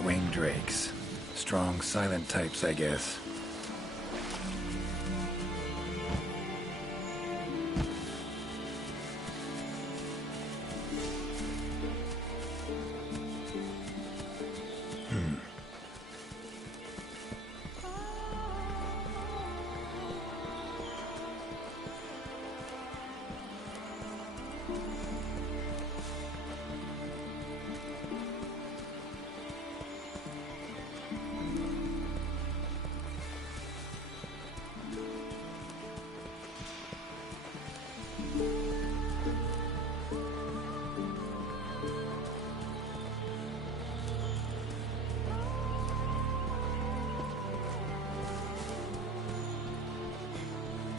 Wing drakes. Strong, silent types, I guess.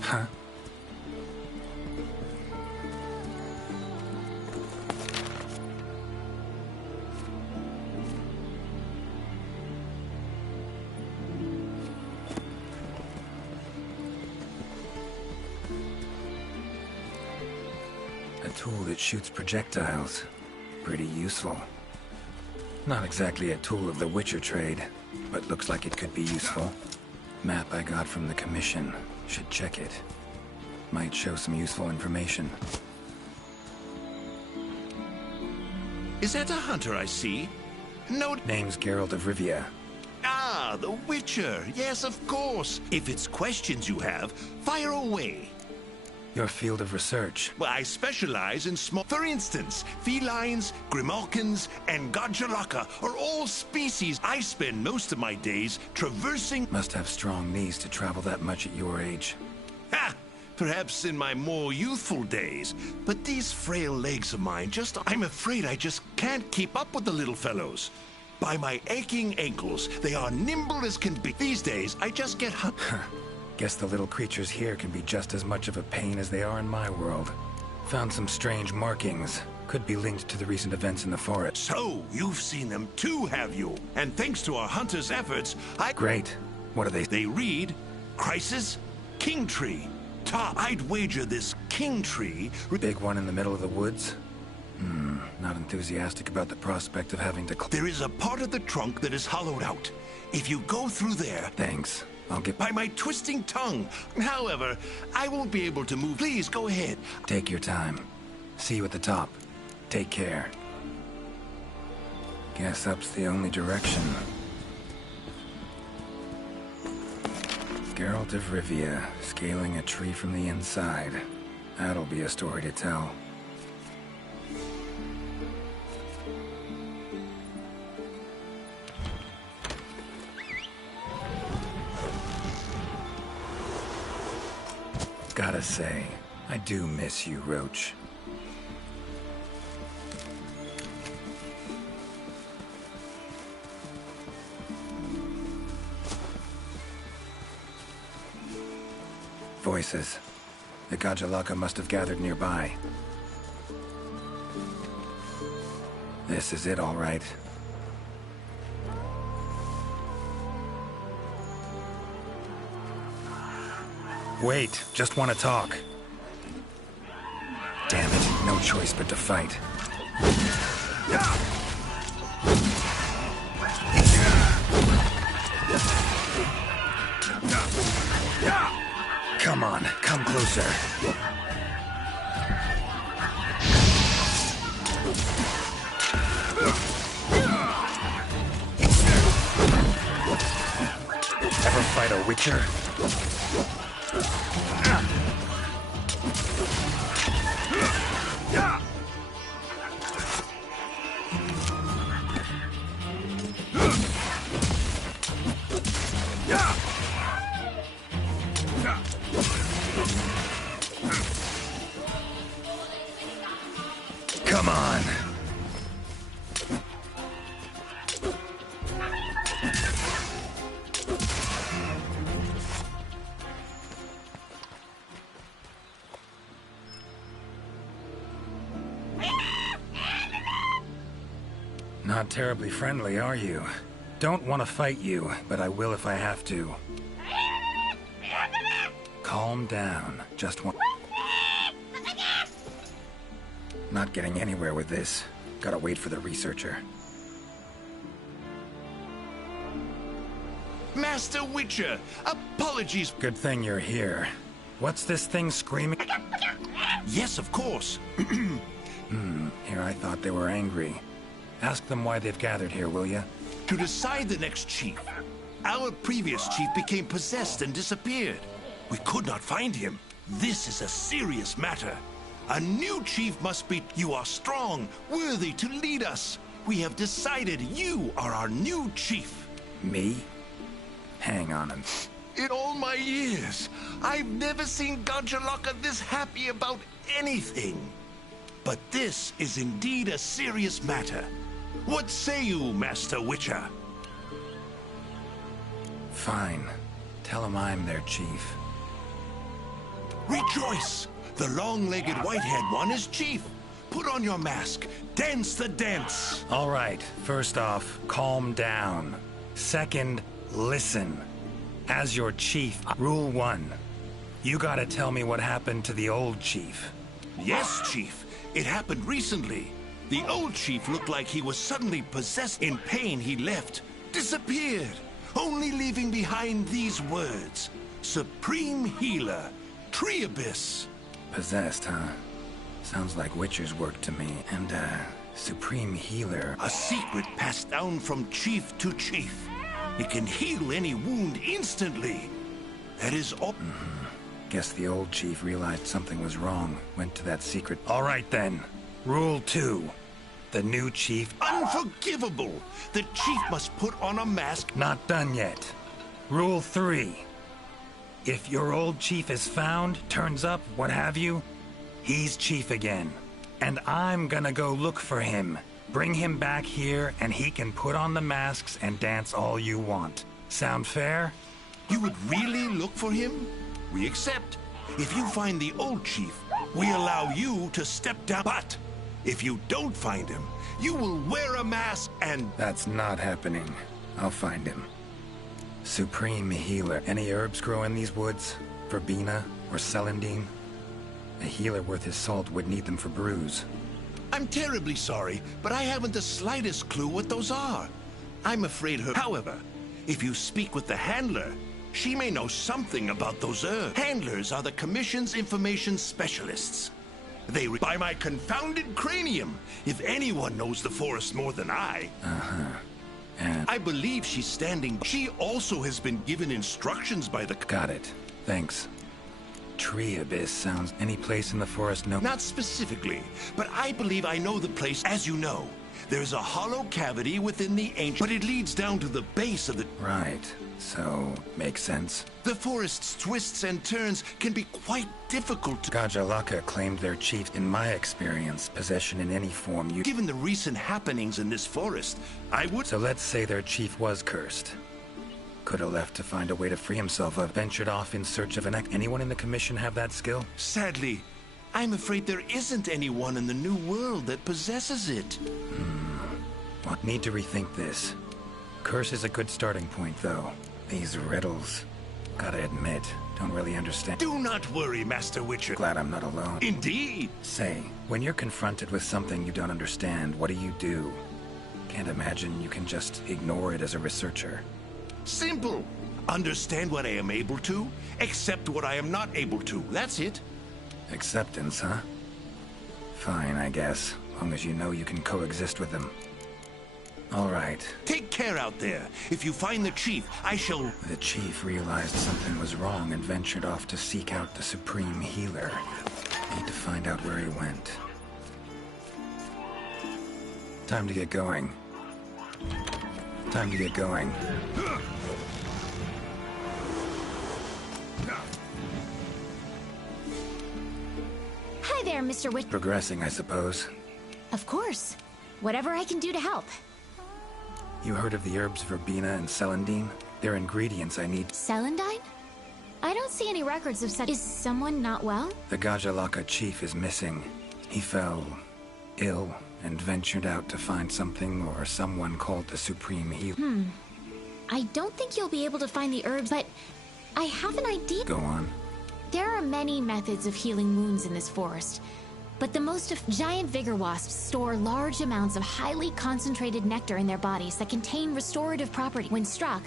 Huh? A tool that shoots projectiles. Pretty useful. Not exactly a tool of the Witcher trade, but looks like it could be useful. Map I got from the Commission. Should check it. Might show some useful information. Is that a hunter I see? No. Name's Geralt of Rivia. Ah, the Witcher. Yes, of course. If it's questions you have, fire away. Your field of research. Well, I specialize in small... For instance, felines, grimalkins, and Godjalaka are all species I spend most of my days traversing... Must have strong knees to travel that much at your age. Ha! Perhaps in my more youthful days. But these frail legs of mine just... I'm afraid I just can't keep up with the little fellows. By my aching ankles, they are nimble as can be. These days, I just get... Guess the little creatures here can be just as much of a pain as they are in my world. Found some strange markings. Could be linked to the recent events in the forest. So, you've seen them too, have you? And thanks to our hunters' efforts, Great. What are they? They read, Crisis, King Tree. Top, I'd wager this King Tree... Big one in the middle of the woods? Not enthusiastic about the prospect of having to... There is a part of the trunk that is hollowed out. If you go through there... Thanks. I'll get... By my twisting tongue. However, I won't be able to move. Please, go ahead. Take your time. See you at the top. Take care. Guess up's the only direction. Geralt of Rivia, scaling a tree from the inside. That'll be a story to tell. Gotta say, I do miss you, Roach. Voices. The Gajalaka must have gathered nearby. This is it, all right. Wait, just want to talk. Damn it, no choice but to fight. Come on, come closer. Ever fight a Witcher? Come on. Not terribly friendly, are you? Don't want to fight you, but I will if I have to. Calm down. Just one. Not getting anywhere with this. Gotta wait for the researcher. Master Witcher, apologies. Good thing you're here. What's this thing screaming? Yes, of course. Here I thought they were angry. Ask them why they've gathered here, will ya? To decide the next chief. Our previous chief became possessed and disappeared. We could not find him. This is a serious matter. A new chief must be... You are strong, worthy to lead us. We have decided you are our new chief. Me? Hang on him. In all my years, I've never seen Gajalaka this happy about anything. But this is indeed a serious matter. What say you, Master Witcher? Fine. Tell him I'm their chief. Rejoice! The long-legged white-haired one is chief. Put on your mask. Dance the dance. All right. First off, calm down. Second, listen. As your chief, Rule 1. You gotta tell me what happened to the old chief. Yes, Chief. It happened recently. The old chief looked like he was suddenly possessed. In pain, he left. Disappeared. Only leaving behind these words. Supreme Healer. Tree Abyss. Possessed, huh? Sounds like Witcher's work to me. And, Supreme Healer. A secret passed down from chief to chief. It can heal any wound instantly. That is all. Guess the old chief realized something was wrong. Went to that secret. All right then. Rule 2. The new chief... Unforgivable! The chief must put on a mask. Not done yet. Rule 3. If your old chief is found, turns up, what have you, he's chief again. And I'm gonna go look for him. Bring him back here, and he can put on the masks and dance all you want. Sound fair? You would really look for him? We accept. If you find the old chief, we allow you to step down. But If you don't find him, you will wear a mask and... That's not happening. I'll find him. Supreme Healer. Any herbs grow in these woods? Verbena or celandine? A healer worth his salt would need them for brews. I'm terribly sorry, but I haven't the slightest clue what those are. I'm afraid her... However, if you speak with the handler, she may know something about those herbs. Handlers are the Commission's information specialists. They by my confounded cranium, if anyone knows the forest more than I. And I believe she's standing. She also has been given instructions by the... got it. Thanks. Tree Abyss sounds... Any place in the forest? No. Not specifically, but I believe I know the place. As you know, there's a hollow cavity within the ancient... But it leads down to the base of the... Right. So, makes sense. The forest's twists and turns can be quite difficult to... Gajalaka claimed their chief. In my experience, possession in any form you... Given the recent happenings in this forest, I would... So let's say their chief was cursed. Could have left to find a way to free himself of... Ventured off in search of an... Anyone in the Commission have that skill? Sadly, I'm afraid there isn't anyone in the New World that possesses it. What? Need to rethink this. Curse is a good starting point, though. These riddles... Gotta admit, don't really understand. Do not worry, Master Witcher. Glad I'm not alone. Indeed. Say, when you're confronted with something you don't understand, what do? Can't imagine you can just ignore it as a researcher. Simple. Understand what I am able to, accept what I am not able to. That's it. Acceptance, huh? Fine, I guess. Long as you know you can coexist with them. All right. Take care out there. If you find the chief, I shall... The chief realized something was wrong and ventured off to seek out the Supreme Healer. Need to find out where he went. Time to get going. Time to get going. Hi there, Mr. Witch. Progressing, I suppose. Of course. Whatever I can do to help. You heard of the herbs Verbena and celandine? They're ingredients I need. Celandine? I don't see any records of such. Is someone not well? The Gajalaka chief is missing. He fell ill and ventured out to find something or someone called the Supreme Healer. I don't think you'll be able to find the herbs, but I have an idea. Go on. There are many methods of healing wounds in this forest, but the most of giant vigor wasps store large amounts of highly concentrated nectar in their bodies that contain restorative property. When struck,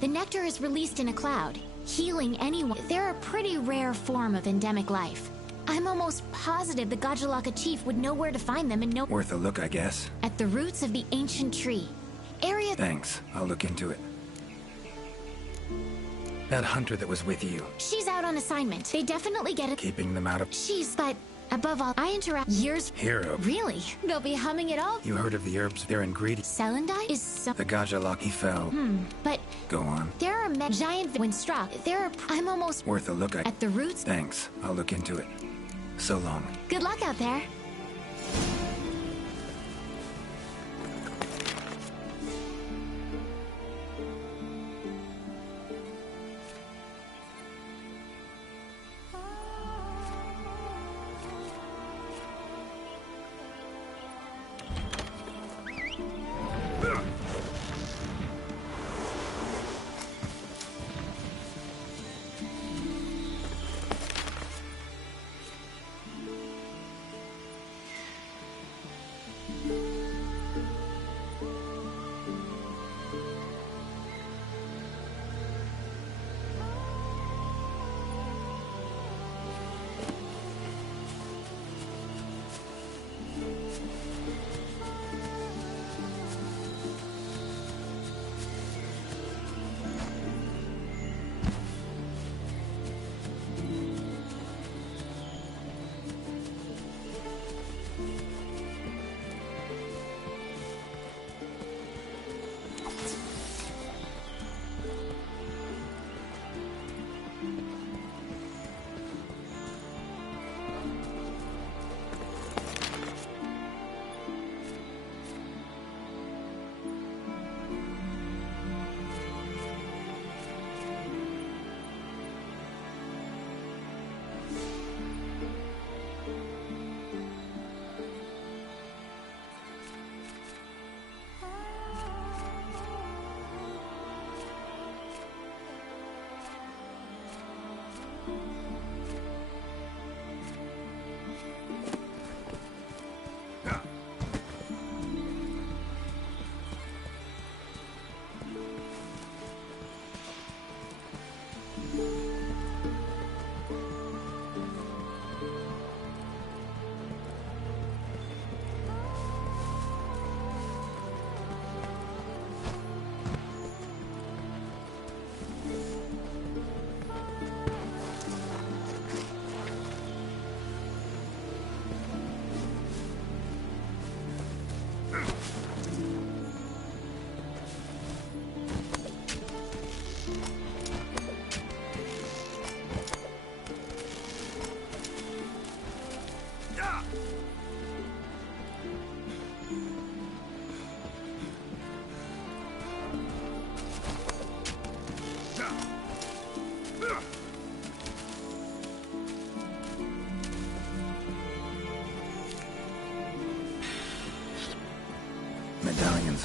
the nectar is released in a cloud, healing anyone. They're a pretty rare form of endemic life. I'm almost positive the Gajalaka chief would know where to find them and know... Worth a look, I guess. At the roots of the ancient tree. Area... Thanks. I'll look into it. That hunter that was with you. She's out on assignment. They definitely get it. Keeping them out of... But above all, I interact years... Hero. Really? They'll be humming it all. You heard of the herbs? They're ingredients. Celandine is some... The Gajalaki fell. But... Go on. There are giant... When struck, there are... I'm almost... Worth a look, At the roots... Thanks. I'll look into it. So long. Good luck out there.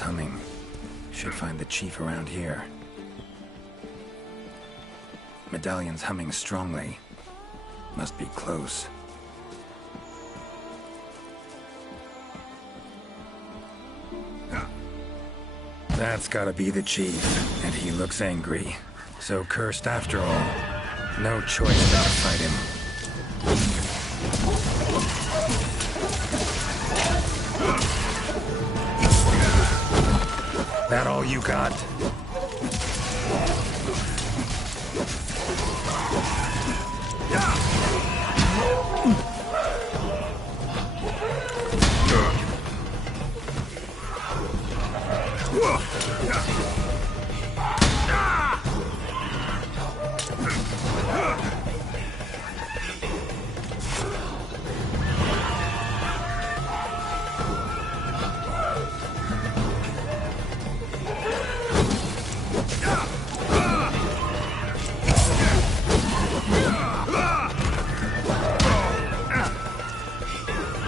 Medallion's humming. Should find the chief around here. Medallion's humming strongly. Must be close. That's gotta be the chief, and he looks angry. So cursed after all. No choice but to fight him. That all you got?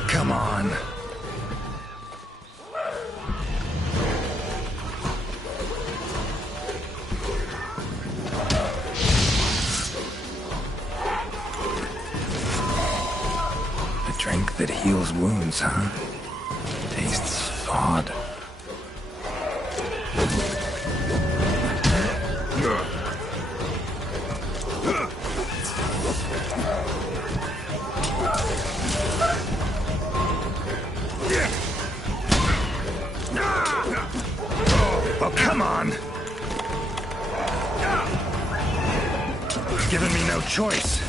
Come on. A drink that heals wounds, huh? Tastes odd. Oh, come on! Giving me no choice.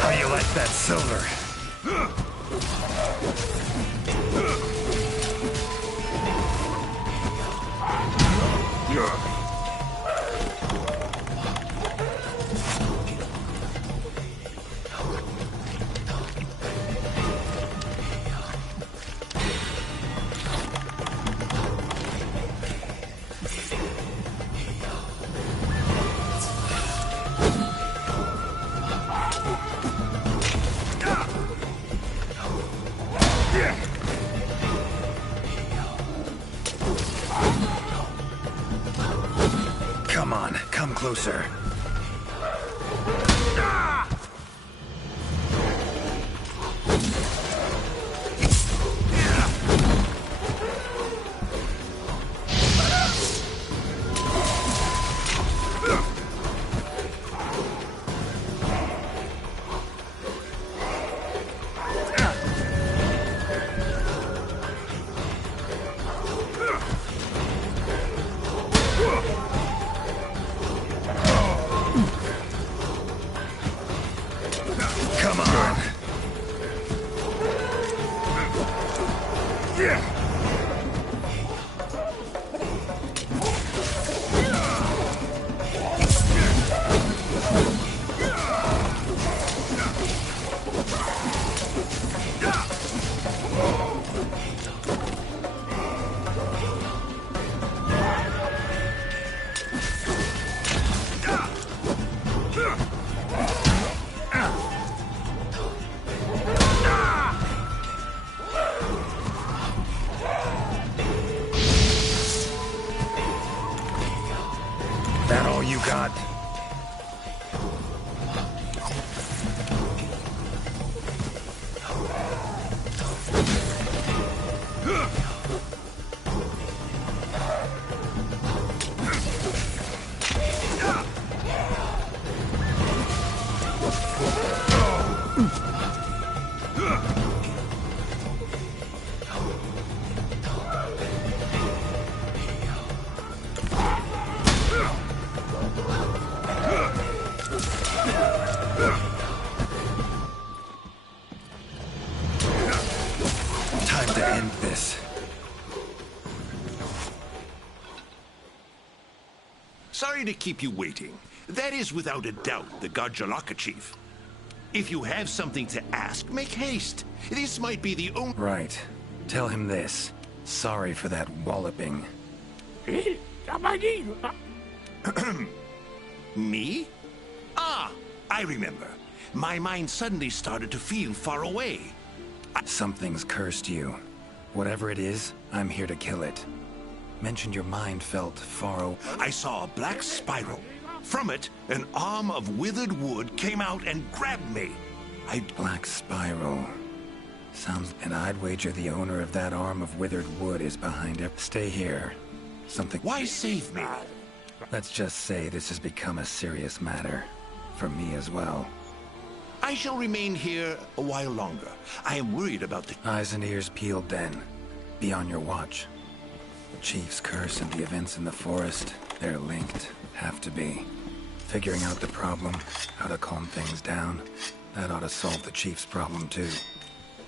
How you like that silver? Come on, come closer. Come on. That all you got? Time to end this. Sorry to keep you waiting. That is without a doubt the Godjalaka chief. If you have something to ask, make haste. This might be the only... Right. Tell him this. Sorry for that walloping. Me? Ah, I remember. My mind suddenly started to feel far away. Something's cursed you. Whatever it is, I'm here to kill it. Mentioned your mind felt far away. I saw a black spiral. From it, an arm of withered wood came out and grabbed me. Black spiral. Sounds... And I'd wager the owner of that arm of withered wood is behind it. Stay here. Something... Why save me? Let's just say this has become a serious matter. For me as well. I shall remain here a while longer. I am worried about the... Eyes and ears peeled then. Be on your watch. Chief's curse and the events in the forest, they're linked. Have to be. Figuring out the problem, how to calm things down, that ought to solve the Chief's problem too.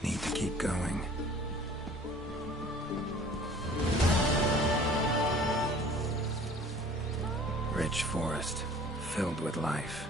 Need to keep going. Rich forest, filled with life.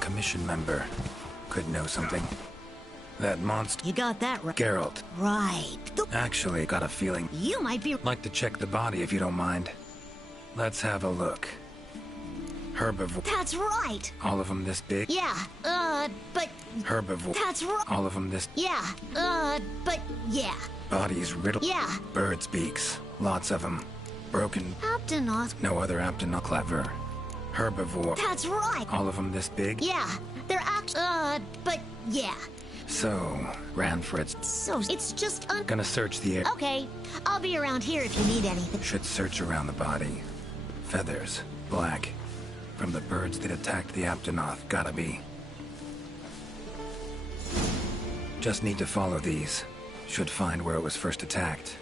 Commission member could know something. That monster... You got that right. Geralt. Right. Actually, got a feeling... You might be... Like to check the body if you don't mind. Let's have a look. Herbivore... That's right! All of them this big? Yeah, but... Herbivore... That's right! All of them this... Yeah, but yeah. Bodies riddled... Yeah. Bird speaks. Lots of them. Broken... Aptonoth. No other Aptonoth. Clever. Herbivore... That's right! All of them this big? Yeah, they're but yeah. So, ran for its... So, it's just Gonna search the air... Okay, I'll be around here if you need anything. Should search around the body. Feathers. Black. From the birds that attacked the Aptonoth. Gotta be. Just need to follow these. Should find where it was first attacked.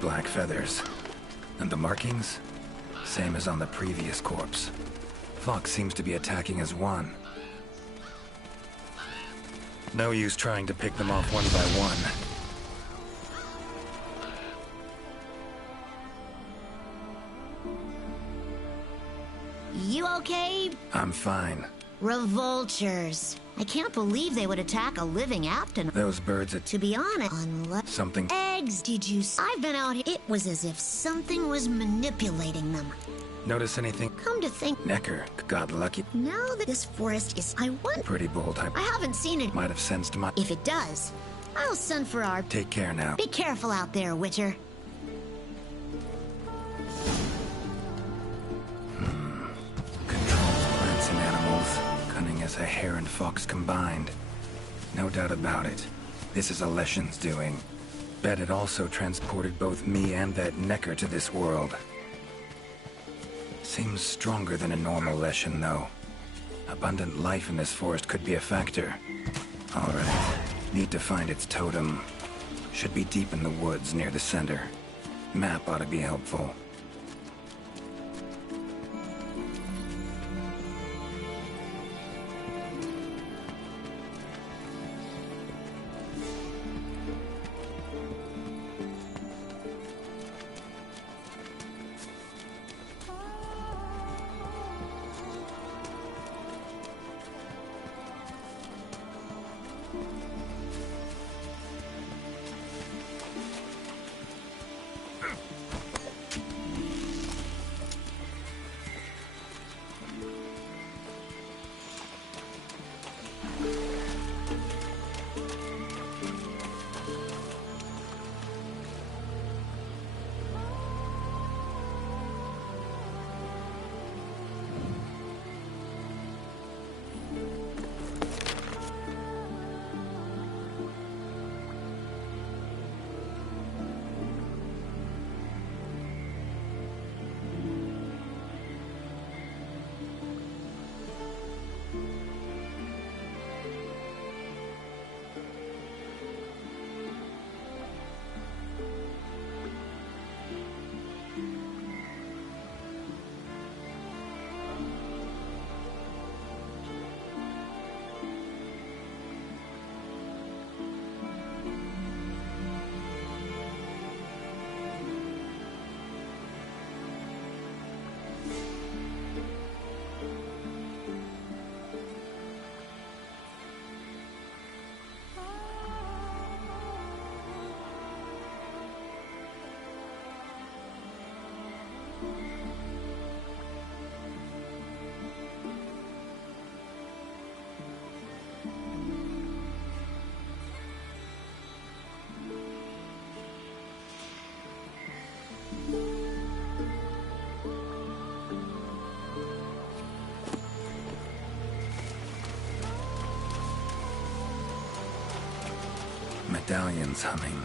Black feathers. And the markings? Same as on the previous corpse. Fox seems to be attacking as one. No use trying to pick them off one by one. You okay? I'm fine. Revoltures. I can't believe they would attack a living Apton. Those birds at... To be honest, unless... Something... Eggs, did you... I've been out here. It was as if something was manipulating them. Notice anything? Come to think... Necker got lucky. Now that this forest is... I want... Pretty bold. I haven't seen it. Might have sensed my... If it does, I'll send for our... Take care now. Be careful out there, Witcher. Controls plants and animals. Cunning as a hare and fox combined. No doubt about it. This is a Leshen's doing. Bet it also transported both me and that Necker to this world. Seems stronger than a normal Leshen, though. Abundant life in this forest could be a factor. Alright. Need to find its totem. Should be deep in the woods near the center. Map ought to be helpful. Medallion's humming.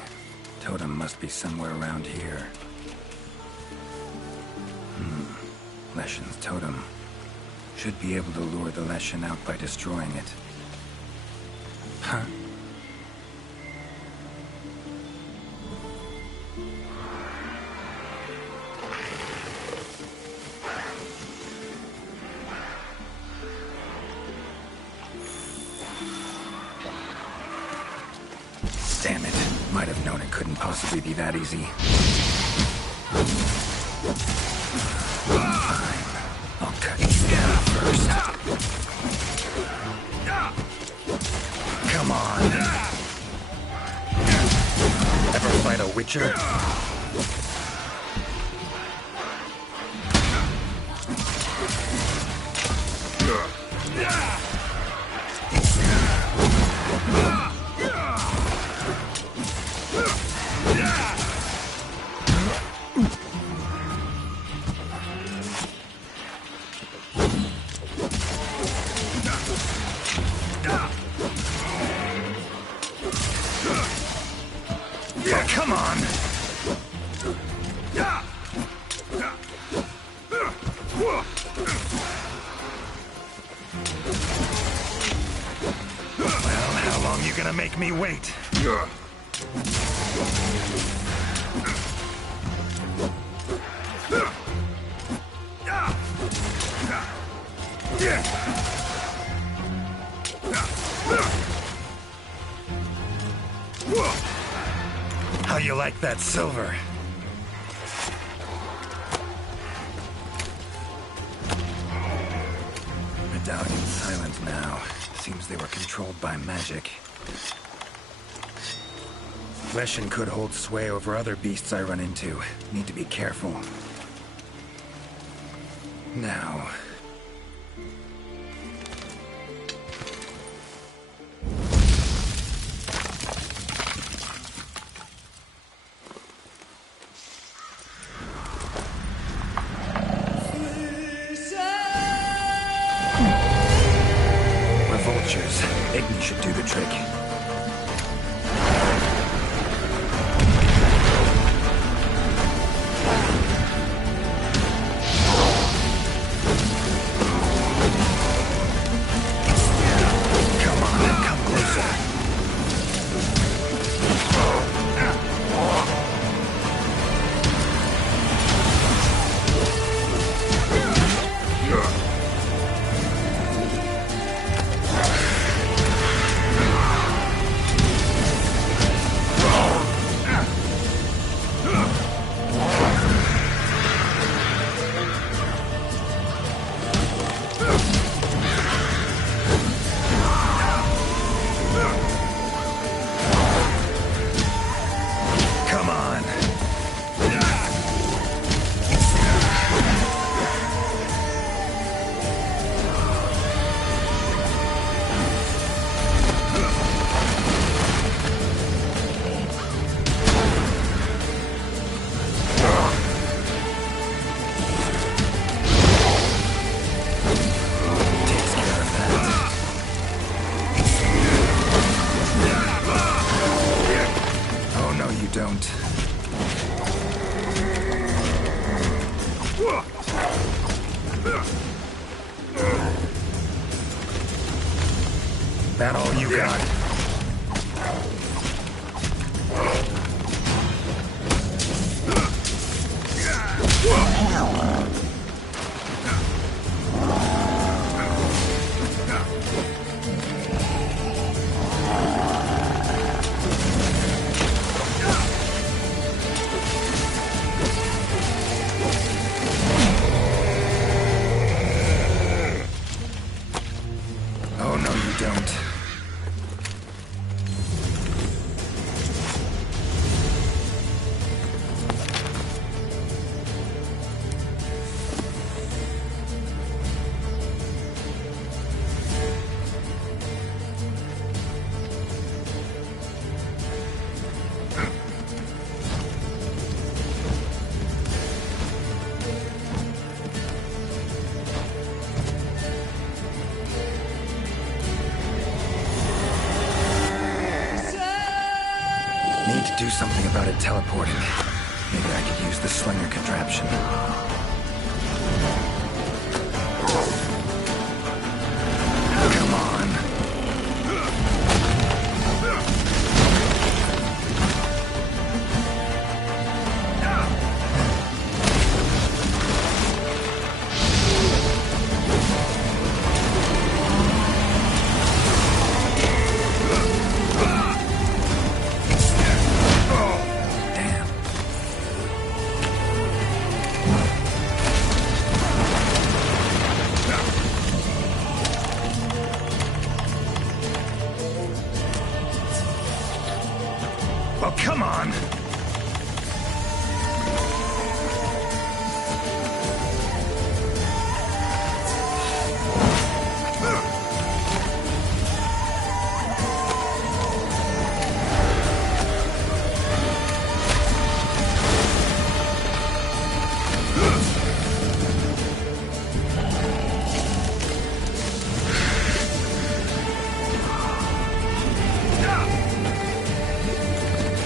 Totem must be somewhere around here. Leshen's totem. Should be able to lure the Leshen out by destroying it. Huh? Damn it. Might have known it couldn't possibly be that easy. Fine. I'll cut you down first. Come on. Ever fight a Witcher? Come on! Well, how long you gonna make me wait? How you like that silver? Medallion's silent now. Seems they were controlled by magic. Leshen could hold sway over other beasts I run into. Need to be careful. Now... vultures. Igni should do the trick. Come on, come closer. Don't. That all you got? Oh, no, you don't. about it teleporting. Maybe I could use the slinger contraption. Come on. Well, come on!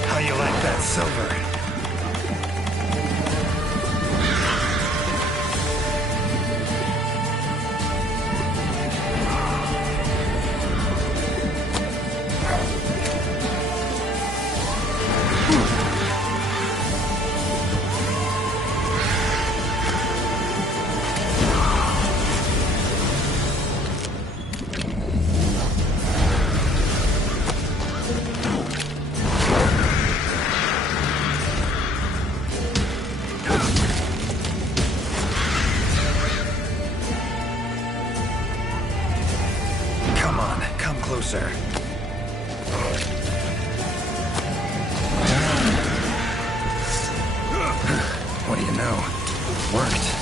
How you like that silver? Come on, come closer. What do you know? Worked.